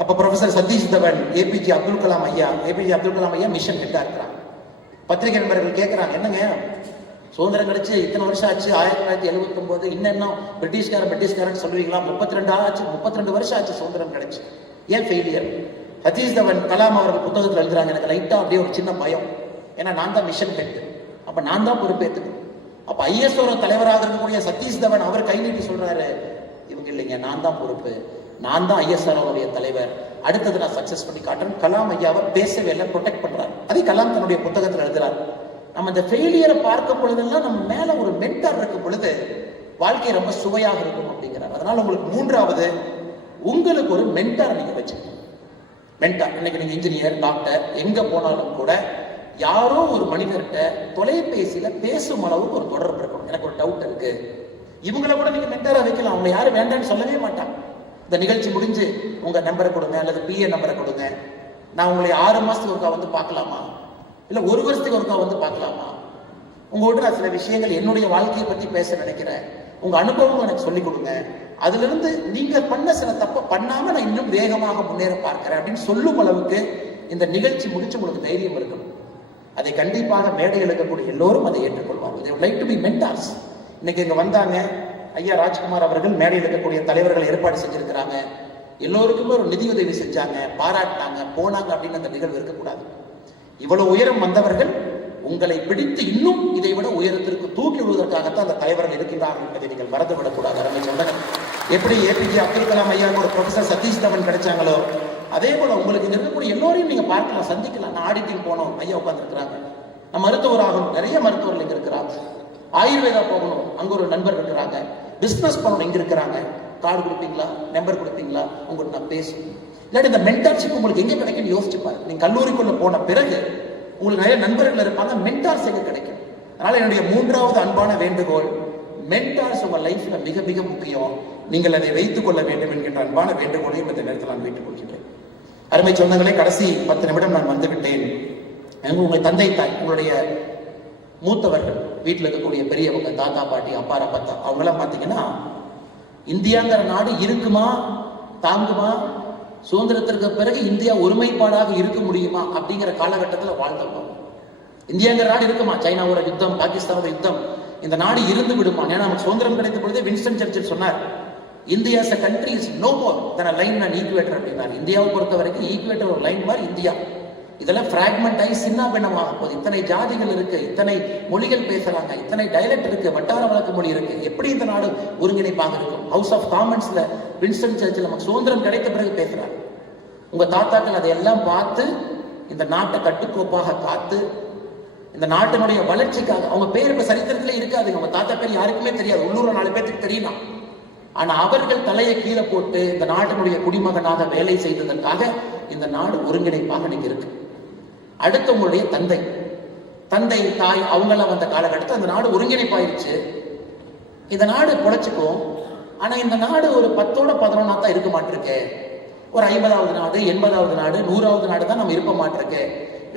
அப்போ ப்ரொஃபசர் சதீஷ் தவன் ஏபிஜே அப்துல் கலாம் ஐயா மிஷன் ஹெட்டா இருக்கிறாங்க. பத்திரிகை நண்பர்கள் கேட்குறாங்க, என்னங்க சுதந்திரம் கிடைச்சு இத்தனை வருஷம் ஆச்சு, 1979 இன்னும் பிரிட்டிஷ்காரன் சொல்லுவீங்களா, 32 வருஷம் ஆச்சு சுதந்திரம் கிடைச்சு, ஏன் ஃபெயிலியர்? சதீஷ் தவன் கலாம் அவர்கள் புத்தகத்தில் எழுதுறாங்க, எனக்கு லைட்டா அப்படியே ஒரு சின்ன பயம். ஏன்னா நான் தான் மிஷன் ஹெட், அப்ப நான் தான் பொறுப்பேற்றுக்கணும். அப்ப ஐஎஸ்ஓ தலைவராக இருக்கக்கூடிய சதீஷ் தவன் அவர் கை நீட்டி சொல்றாரு, இவங்க இல்லைங்க, நான் தான் பொறுப்பு, நான் தான் ஐஎஸ்ஆர்ஓடைய தலைவர், அடுத்தது நான் சக்சஸ் பண்ணி காட்டுறேன். கலாம் ஐயாவை பேசவே இல்லை, ப்ரொடெக்ட் பண்றாரு. அதே கலாம் தன்னுடைய புத்தகத்தில் எழுதுறாரு, நம்ம இந்த ஃபெயிலியரை பார்க்கும் பொழுதெல்லாம் நம்ம மேல ஒரு மென்டார் இருக்கும் பொழுது வாழ்க்கை ரொம்ப சுவையாக இருக்கும் அப்படிங்கிறார். அதனால உங்களுக்கு 3வது உங்களுக்கு ஒரு மென்டார் நீங்க வச்சுக்கணும். மென்டார் இன்னைக்கு நீங்க இன்ஜினியர் டாக்டர் எங்க போனாலும் கூட யாரோ ஒரு மனிதர்கிட்ட தொலைபேசியில பேசும் அளவுக்கு ஒரு தொடர்பு இருக்கணும். எனக்கு ஒரு டவுட் இருக்கு, இவங்களை கூட நீங்க மென்டாரா வைக்கலாம், அவங்க யாரும் வேண்டாம்னு சொல்லவே மாட்டாங்க. இந்த நிகழ்ச்சி முடிஞ்சு உங்க நம்பரை கொடுங்க அல்லது PA நம்பரை கொடுங்க, நான் உங்களை 6 மாசத்துக்கு ஒருக்கா வந்து பார்க்கலாமா, இல்ல 1 வருஷத்துக்கு ஒருக்கா வந்து பார்க்கலாமா, உங்கள்கிட்ட நான் சில விஷயங்கள் என்னுடைய வாழ்க்கையை பத்தி பேச நினைக்கிறேன், உங்க அனுபவம் எனக்கு சொல்லிக் கொடுங்க, அதுல இருந்து நீங்க பண்ண சில தப்ப பண்ணாம நான் இன்னும் வேகமாக முன்னேற பார்க்கிறேன் அப்படின்னு சொல்லும் அளவுக்கு இந்த நிகழ்ச்சி முடிச்சு உங்களுக்கு தைரியம் இருக்கணும். அதை கண்டிப்பாக மேடையில் இருக்கக்கூடிய எல்லோரும் அதை ஏற்றுக்கொள்வாங்க. they would like to be mentors. இன்னைக்கு இங்க வந்தாங்க ஐயா ராஜ்குமார் அவர்கள், மேடையில் இருக்கக்கூடிய தலைவர்களை ஏற்பாடு செஞ்சிருக்கிறாங்க, எல்லோருக்குமே ஒரு நிதியுதவி செஞ்சாங்க, பாராட்டினாங்க, போனாங்க அப்படின்னு அந்த நிகழ்வு இருக்கக்கூடாது. இவ்வளவு உயரம் வந்தவர்கள் உங்களை பிடித்து இன்னும் இதை விட உயரத்திற்கு தூக்கி விடுவதற்காகத்தான் அந்த தலைவர்கள் இருக்கின்றார்கள் என்பதை நீங்கள் மறந்துவிடக்கூடாது. அருமை சொந்தங்கள், எப்படி APJ அப்துல் கலாம் ஐயா ஒரு ப்ரொஃபசர் சதீஷ் தவன் கிடைச்சாங்களோ அதே போல உங்களுக்கு இருக்கக்கூடிய எல்லோரையும் நீங்க பார்க்கலாம், சந்திக்கலாம். நான் ஆடிட்டிங் போனோம், ஐயா உட்கார்ந்துருக்கிறாங்க. நான் மருத்துவர் ஆகணும், நிறைய மருத்துவர்கள் இங்க இருக்கிறாங்க. ஆயுர்வேதா போகணும், அங்க ஒரு நண்பர் இருக்கிறாங்க. பிசினஸ் பண்ணணும், இங்க இருக்கிறாங்க. கார்டு கொடுப்பீங்களா, நம்பர் கொடுப்பீங்களா, உங்களுக்கு நான் பேசணும். இல்லாட்டி இந்த மென்டார்ஷிப் உங்களுக்கு எங்க கிடைக்கும்னு யோசிச்சு பாருங்க. நீங்க கல்லூரிக்குள்ள போன பிறகு உங்களுக்கு நிறைய நண்பர்கள் இருப்பாங்க, மென்டார்ஸ் எங்க கிடைக்கும். அதனால என்னுடைய 3வது அன்பான வேண்டுகோள், மென்டார்ஸ் உங்க லைஃப்ல மிக மிக முக்கியம். நீங்கள் அதை வைத்துக் கொள்ள வேண்டும் என்கின்ற அன்பான வேண்டுகோளையும் இந்த நேரத்தில் நான் வைத்துக் கொள்கிறேன். அருமை சொந்தங்களே, கடைசி 10 நிமிடம் நான் வந்துவிட்டேன். உங்களுடைய தந்தை தாய், உங்களுடைய மூத்தவர்கள், வீட்டில் இருக்கக்கூடிய பெரியவங்க, தாத்தா பாட்டி, அப்பா அப்பத்தா, அவங்களாம் பார்த்தீங்கன்னா இந்தியாங்கிற நாடு இருக்குமா, தாங்குமா, சுதந்திரத்திற்கு பிறகு இந்தியா ஒருமைப்பாடாக இருக்க முடியுமா அப்படிங்கிற காலகட்டத்தில் வாழ்ந்தவங்க. இந்தியாங்கிற நாடு இருக்குமா, சைனாவோட யுத்தம், பாகிஸ்தானோட யுத்தம், இந்த நாடு இருந்து விடுமா? ஏன்னா நமக்கு சுதந்திரம் கிடைத்த பொழுதே வின்ஸ்டன் சர்ச்சில் சொன்னார், India as a country is no more than a line and equator அப்படின்னார். இந்தியாவை பொறுத்த வரைக்கும் ஈக்குவேட்டர் ஒரு லைன் மாதிரி இந்தியா. இதெல்லாம் பிராக்மெண்ட் ஆகி சின்ன பின்னமாக போகுது. இத்தனை ஜாதிகள் இருக்கு, இத்தனை மொழிகள் பேசுறாங்க, இத்தனை டைலக்ட் இருக்கு, வட்டார வழக்கு மொழி இருக்கு. எப்படி இந்த நாடு ஒருங்கிணைப்பாக இருக்கும்? ஹவுஸ் ஆஃப் காமன்ஸ்ல வின்ஸ்டன் சர்ச்சில் நமக்கு சுதந்திரம் கிடைத்த பிறகு பேசுறாரு. உங்க தாத்தாக்கள் அதையெல்லாம் பார்த்து இந்த நாட்டை கட்டுக்கோப்பாக காத்து இந்த நாட்டினுடைய வளர்ச்சிக்காக, அவங்க பேர் இப்ப சரித்திரத்திலே இருக்காது, அவங்க தாத்தா பேர் யாருக்குமே தெரியாது, உள்ளூர்ல 4 பேருக்கு தெரியலாம். ஆனா அவர்கள் தலையை கீழே போட்டு இந்த நாட்டினுடைய குடிமகனாக வேலை செய்ததற்காக இந்த நாடு ஒருங்கிணைப்பாக இன்னைக்கு இருக்கு. அடுத்து உங்களுடைய தந்தை தாய் அவங்கெல்லாம் வந்த காலகட்டத்தில் அந்த நாடு ஒருங்கிணைப்பாயிருச்சு. இந்த நாடு பொழைச்சுக்கும். ஆனா இந்த நாடு ஒரு 10ஓட 11 தான் இருக்க மாட்டிருக்கு. ஒரு 50வது நாடு, 80வது நாடு, 100வது நாடு தான் நம்ம இருக்க மாட்டிருக்கு.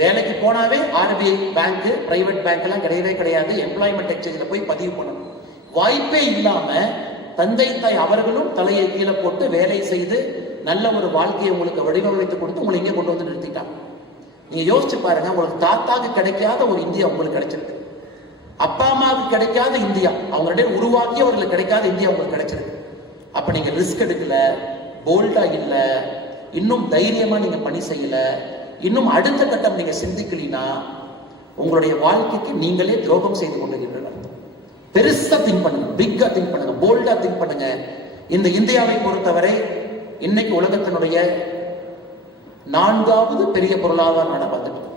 வேலைக்கு போனாவே RBI பேங்க், பிரைவேட் பேங்க் எல்லாம் கிடையவே கிடையாது. எம்ப்ளாய்மெண்ட் எக்ஸ்சேஞ்சில் போய் பதிவு பண்ணணும். வாய்ப்பே இல்லாம தந்தை தாய் அவர்களும் தலையை கீழே போட்டு வேலை செய்து நல்ல ஒரு வாழ்க்கையை உங்களுக்கு வடிவமைத்து கொடுத்து உங்களை இங்கே கொண்டு வந்து நிறுத்திட்டாங்க. நீங்க யோசிச்சு பாருங்க, உங்களுக்கு தாத்தாக்கு கிடைக்காத ஒரு இந்தியா உங்களுக்கு கிடைச்சிருக்கு. அப்பா அம்மாவுக்கு கிடைக்காத இந்தியா, அவங்களுடைய உருவாக்கி அவர்களுக்கு கிடைக்காத இந்தியா உங்களுக்கு கிடைச்சிருக்கு. அப்ப நீங்க ரிஸ்க் எடுக்கல, போல்டா இல்ல, இன்னும் தைரியமா நீங்க பணி செய்யல, இன்னும் அடுத்த கட்டம் நீங்க சிந்திக்கலினா உங்களுடைய வாழ்க்கைக்கு நீங்களே துரோகம் செய்து கொண்டிருக்கிறீர்கள். பெருசா திங்க் பண்ணுங்க, பிக்கா திங்க் பண்ணுங்க, போல்டா திங்க் பண்ணுங்க. இந்த இந்தியாவை பொறுத்தவரை இன்னைக்கு உலகத்தினுடைய 4வது பெரிய பொருளாதார நாடா வந்துட்டோம்.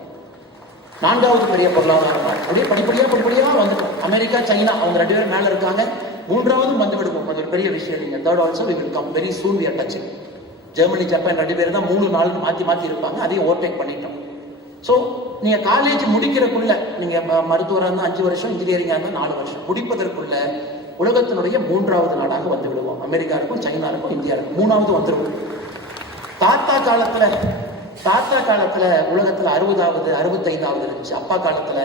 4வது பெரிய பொருளாதார நாடு. அப்படியே படிப்படியா வந்துட்டோம். அமெரிக்கா, சைனா அவங்க 2 பேரும் மேல இருக்காங்க. 3வது வந்து விடுவோம். அது ஒரு பெரிய விஷயம் இல்லைங்க. Third also we will come very soon. We are touching. Germany, Japan 2 பேர் தான் 3-4 மாத்தி இருப்பாங்க. அதையும் ஓவர்டேக் பண்ணிட்டோம். ஸோ நீங்க காலேஜ் முடிக்கிறதுக்குள்ள, நீங்க மருத்துவராக இருந்தால் 5 வருஷம், இன்ஜினியரிங்கா இருந்தால் 4 வருஷம் முடிப்பதற்குள்ள உலகத்தினுடைய 3வது நாடாக வந்து விடுவோம். அமெரிக்கா இருக்கும், சைனா இருக்கும், இந்தியா இருக்கும், 3வது வந்துருவோம். தாத்தா காலத்துல உலகத்துல 60வது 65வது இருந்துச்சு. அப்பா காலத்துல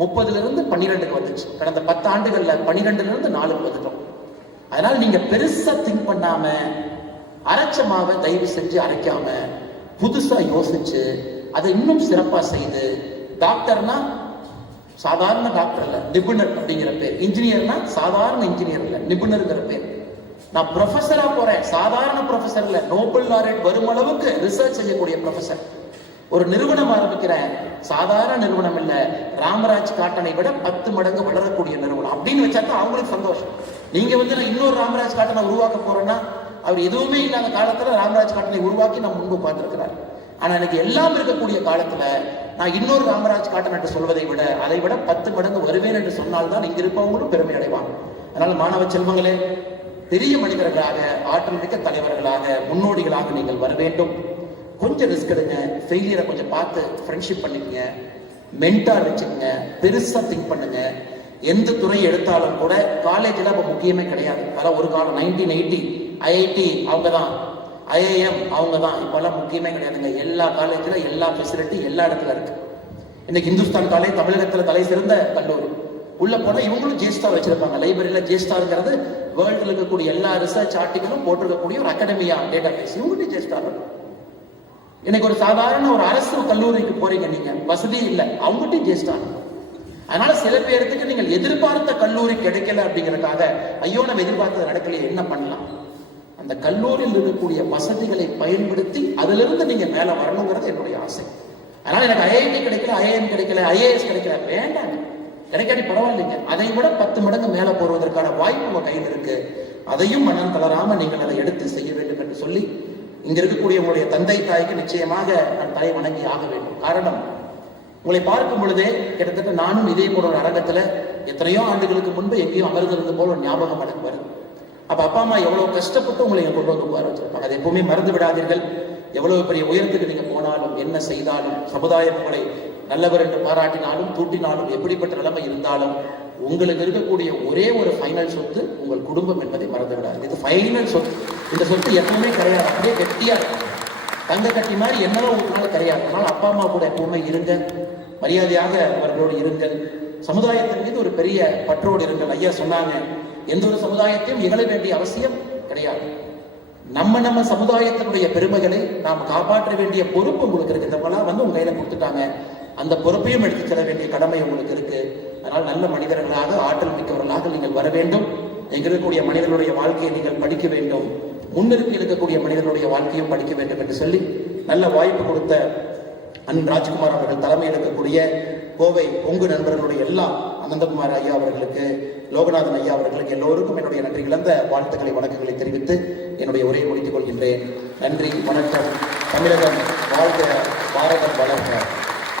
30லிருந்து 12க்கு வந்துச்சு. கடந்த 10 ஆண்டுகள்ல 12லிருந்து 4க்கு வந்துட்டோம். அதனால நீங்க பெருசா திங்க் பண்ணாம, அரைச்சமாவை தயவு செஞ்சு அரைக்காம புதுசா யோசிச்சு அதை இன்னும் சிறப்பா செய்து, டாக்டர்னா சாதாரண டாக்டர் இல்ல, நிபுணர் அப்படிங்கிற பேர். இன்ஜினியர்னா சாதாரண இன்ஜினியர் இல்ல, நிபுணர்ங்கிற பேர். நான் ப்ரொஃபஸரா போறேன், சாதாரண ப்ரொஃபஸர் இல்ல, நோபல் லாரேட் வரும் அளவுக்கு ரிசர்ச் செய்யக்கூடிய ப்ரொஃபஸர். ஒரு நிறுவனம் ஆரம்பிக்கிறேன், சாதாரண நிறுவனம் இல்ல, ராமராஜ் காட்டனை விட 10 மடங்கு வளரக்கூடிய நிறுவனம் அப்படின்னு வச்சா தான் அவங்களுக்கு சந்தோஷம். நீங்க வந்து நான் இன்னொரு ராமராஜ் காட்டனை உருவாக்க போறேன்னா, அவர் எதுவுமே இல்லாத காலத்துல ராமராஜ் காட்டனை உருவாக்கி நம்ம முன்பு பார்த்திருக்கிறார். ஆனா எனக்கு எல்லாம் இருக்கக்கூடிய காலத்துல நான் இன்னொரு ராமராஜ் காட்டன் என்று சொல்வதை விட அதை விட 10 மடங்கு வருவேன் என்று சொன்னால்தான் இங்க இருப்பவங்களும் பெருமை அடைவாங்க. அதனால மாணவ செல்வங்களே, பெரிய மனிதர்களாக, ஆற்றல் மிக்க தலைவர்களாக, முன்னோடிகளாக நீங்கள் வர வேண்டும். கொஞ்சம் ரிஸ்க் எடுங்க, ஃபெயிலியரை கொஞ்சம் பார்த்து ஃப்ரெண்ட்ஷிப் பண்ணிக்கங்க, மென்டார் வச்சுக்கங்க, பெருசா திங்க் பண்ணுங்க. எந்த துறை எடுத்தாலும் கூட காலேஜில் அப்போ முக்கியமே கிடையாது. அதெல்லாம் ஒரு காலம் 1980 IIT அவங்க தான், IIM அவங்க தான், இப்பெல்லாம் முக்கியமே கிடையாதுங்க. எல்லா காலேஜில் எல்லா ஃபெசிலிட்டி எல்லா இடத்துல இருக்கு. இன்னைக்கு இந்துஸ்தான் காலேஜ் தமிழகத்தில் தலை சிறந்த கல்லூரி. உள்ள போனால் இவங்களும் ஜேஸ்டார் வச்சிருப்பாங்க. லைப்ரரியில் ஜேஸ்டார்ங்கிறது வேர்ல்டில் இருக்கக்கூடிய எல்லா ரிசர்ச் ஆர்டிகளும் போட்டிருக்கக்கூடிய ஒரு அகாடமியா டேட்டா பேஸ். இவங்ககிட்ட ஜேஸ்டார். இன்னைக்கு ஒரு சாதாரண ஒரு அரசு கல்லூரிக்கு போறீங்க, நீங்க வசதி இல்லை, அவங்ககிட்ட ஜேஸ்டார். அதனால சில பேருக்கு நீங்கள் எதிர்பார்த்த கல்லூரி கிடைக்கல அப்படிங்கிறதுக்காக ஐயோ நம்ம எதிர்பார்த்தது நடக்கலையே, என்ன பண்ணலாம்? அந்த கல்லூரியில் இருக்கக்கூடிய வசதிகளை பயன்படுத்தி அதிலிருந்து நீங்க மேல வரணுங்கிறது என்னுடைய ஆசை. அதனால எனக்கு IIT கிடைக்கல, IIM கிடைக்கல, IAS கிடைக்கல, வேண்டாம், கிடைக்காட்டி பரவாயில்லைங்க. அதை விட 10 மடங்கு மேல போடுவதற்கான வாய்ப்பு உங்க கையில் இருக்கு. அதையும் மனம் தளராம நீங்கள் அதை எடுத்து செய்ய வேண்டும் என்று சொல்லி, இங்க இருக்கக்கூடிய உங்களுடைய தந்தை தாய்க்கு நிச்சயமாக நான் தலை வணங்கி ஆக வேண்டும். காரணம், உங்களை பார்க்கும் பொழுதே கிட்டத்தட்ட நானும் இதே போல ஒரு அரங்கத்துல எத்தனையோ ஆண்டுகளுக்கு முன்பு எங்கேயும் அமர்ந்திருந்த போல ஒரு ஞாபகம் எனக்கு வருது. அப்ப அப்பா அம்மா எவ்வளவு கஷ்டப்பட்டு உங்களை கொண்டு வந்து உட்கார வச்சிருப்பாங்க. அதை எப்பவுமே மறந்து விடாதீர்கள். எவ்வளவு பெரிய உயரத்துக்கு நீங்க போனாலும், என்ன செய்தாலும், சமுதாயம் உங்களை நல்லவர் என்று பாராட்டினாலும் தூட்டினாலும், எப்படிப்பட்ட நிலைமை இருந்தாலும், உங்களுக்கு இருக்கக்கூடிய ஒரே ஒரு ஃபைனல் சொத்து உங்கள் குடும்பம் என்பதை மறந்து விடாது. இது ஃபைனல் சொத்து. இந்த சொத்து எப்பவுமே கிடையாது, அப்படியே கெட்டியா இருக்கும். தங்க கட்டி மாதிரி என்னதான் உங்களால கிடையாது. அதனால அப்பா அம்மா கூட எப்பவுமே இருங்க, மரியாதையாக அவர்களோடு இருங்கள். சமுதாயத்தின் மீது ஒரு பெரிய பற்றோடு இருங்கள். ஐயா சொன்னாங்க, எந்த ஒரு சமுதாயத்தையும் இகழ வேண்டிய அவசியம் கிடையாது. நம்ம சமுதாயத்தினுடைய பெருமைகளை நாம் காப்பாற்ற வேண்டிய பொறுப்பு உங்களுக்கு இருக்கு. இதெல்லாம் வந்து உங்க கையில கொடுத்துட்டாங்க, அந்த பொறுப்பையும் எடுத்து செல்ல வேண்டிய கடமை உங்களுக்கு இருக்கு. அதனால் நல்ல மனிதர்களாக, ஆற்றல் மிக்கவர்களாக நீங்கள் வர வேண்டும். எங்க இருக்கக்கூடிய மனிதர்களுடைய வாழ்க்கையை நீங்கள் படிக்க வேண்டும், முன்னிறுத்தி இருக்கக்கூடிய மனிதர்களுடைய வாழ்க்கையும் படிக்க வேண்டும் என்று சொல்லி நல்ல வாய்ப்பு கொடுத்த அண்ணன் ராஜ்குமார் அவர்கள் தலைமை எடுக்கக்கூடிய கோவை பொங்கு நண்பர்களுடைய எல்லா அனந்தகுமார் ஐயா அவர்களுக்கு, லோகநாதன் ஐயா அவர்களுக்கு எல்லோருக்கும் என்னுடைய நன்றி கலந்த வாழ்த்துக்களை, வணக்கங்களை தெரிவித்து என்னுடைய உரையை முடித்துக் கொள்கின்றேன். நன்றி, வணக்கம். தமிழகம் வாழ்க, பாரதம் வளர்க.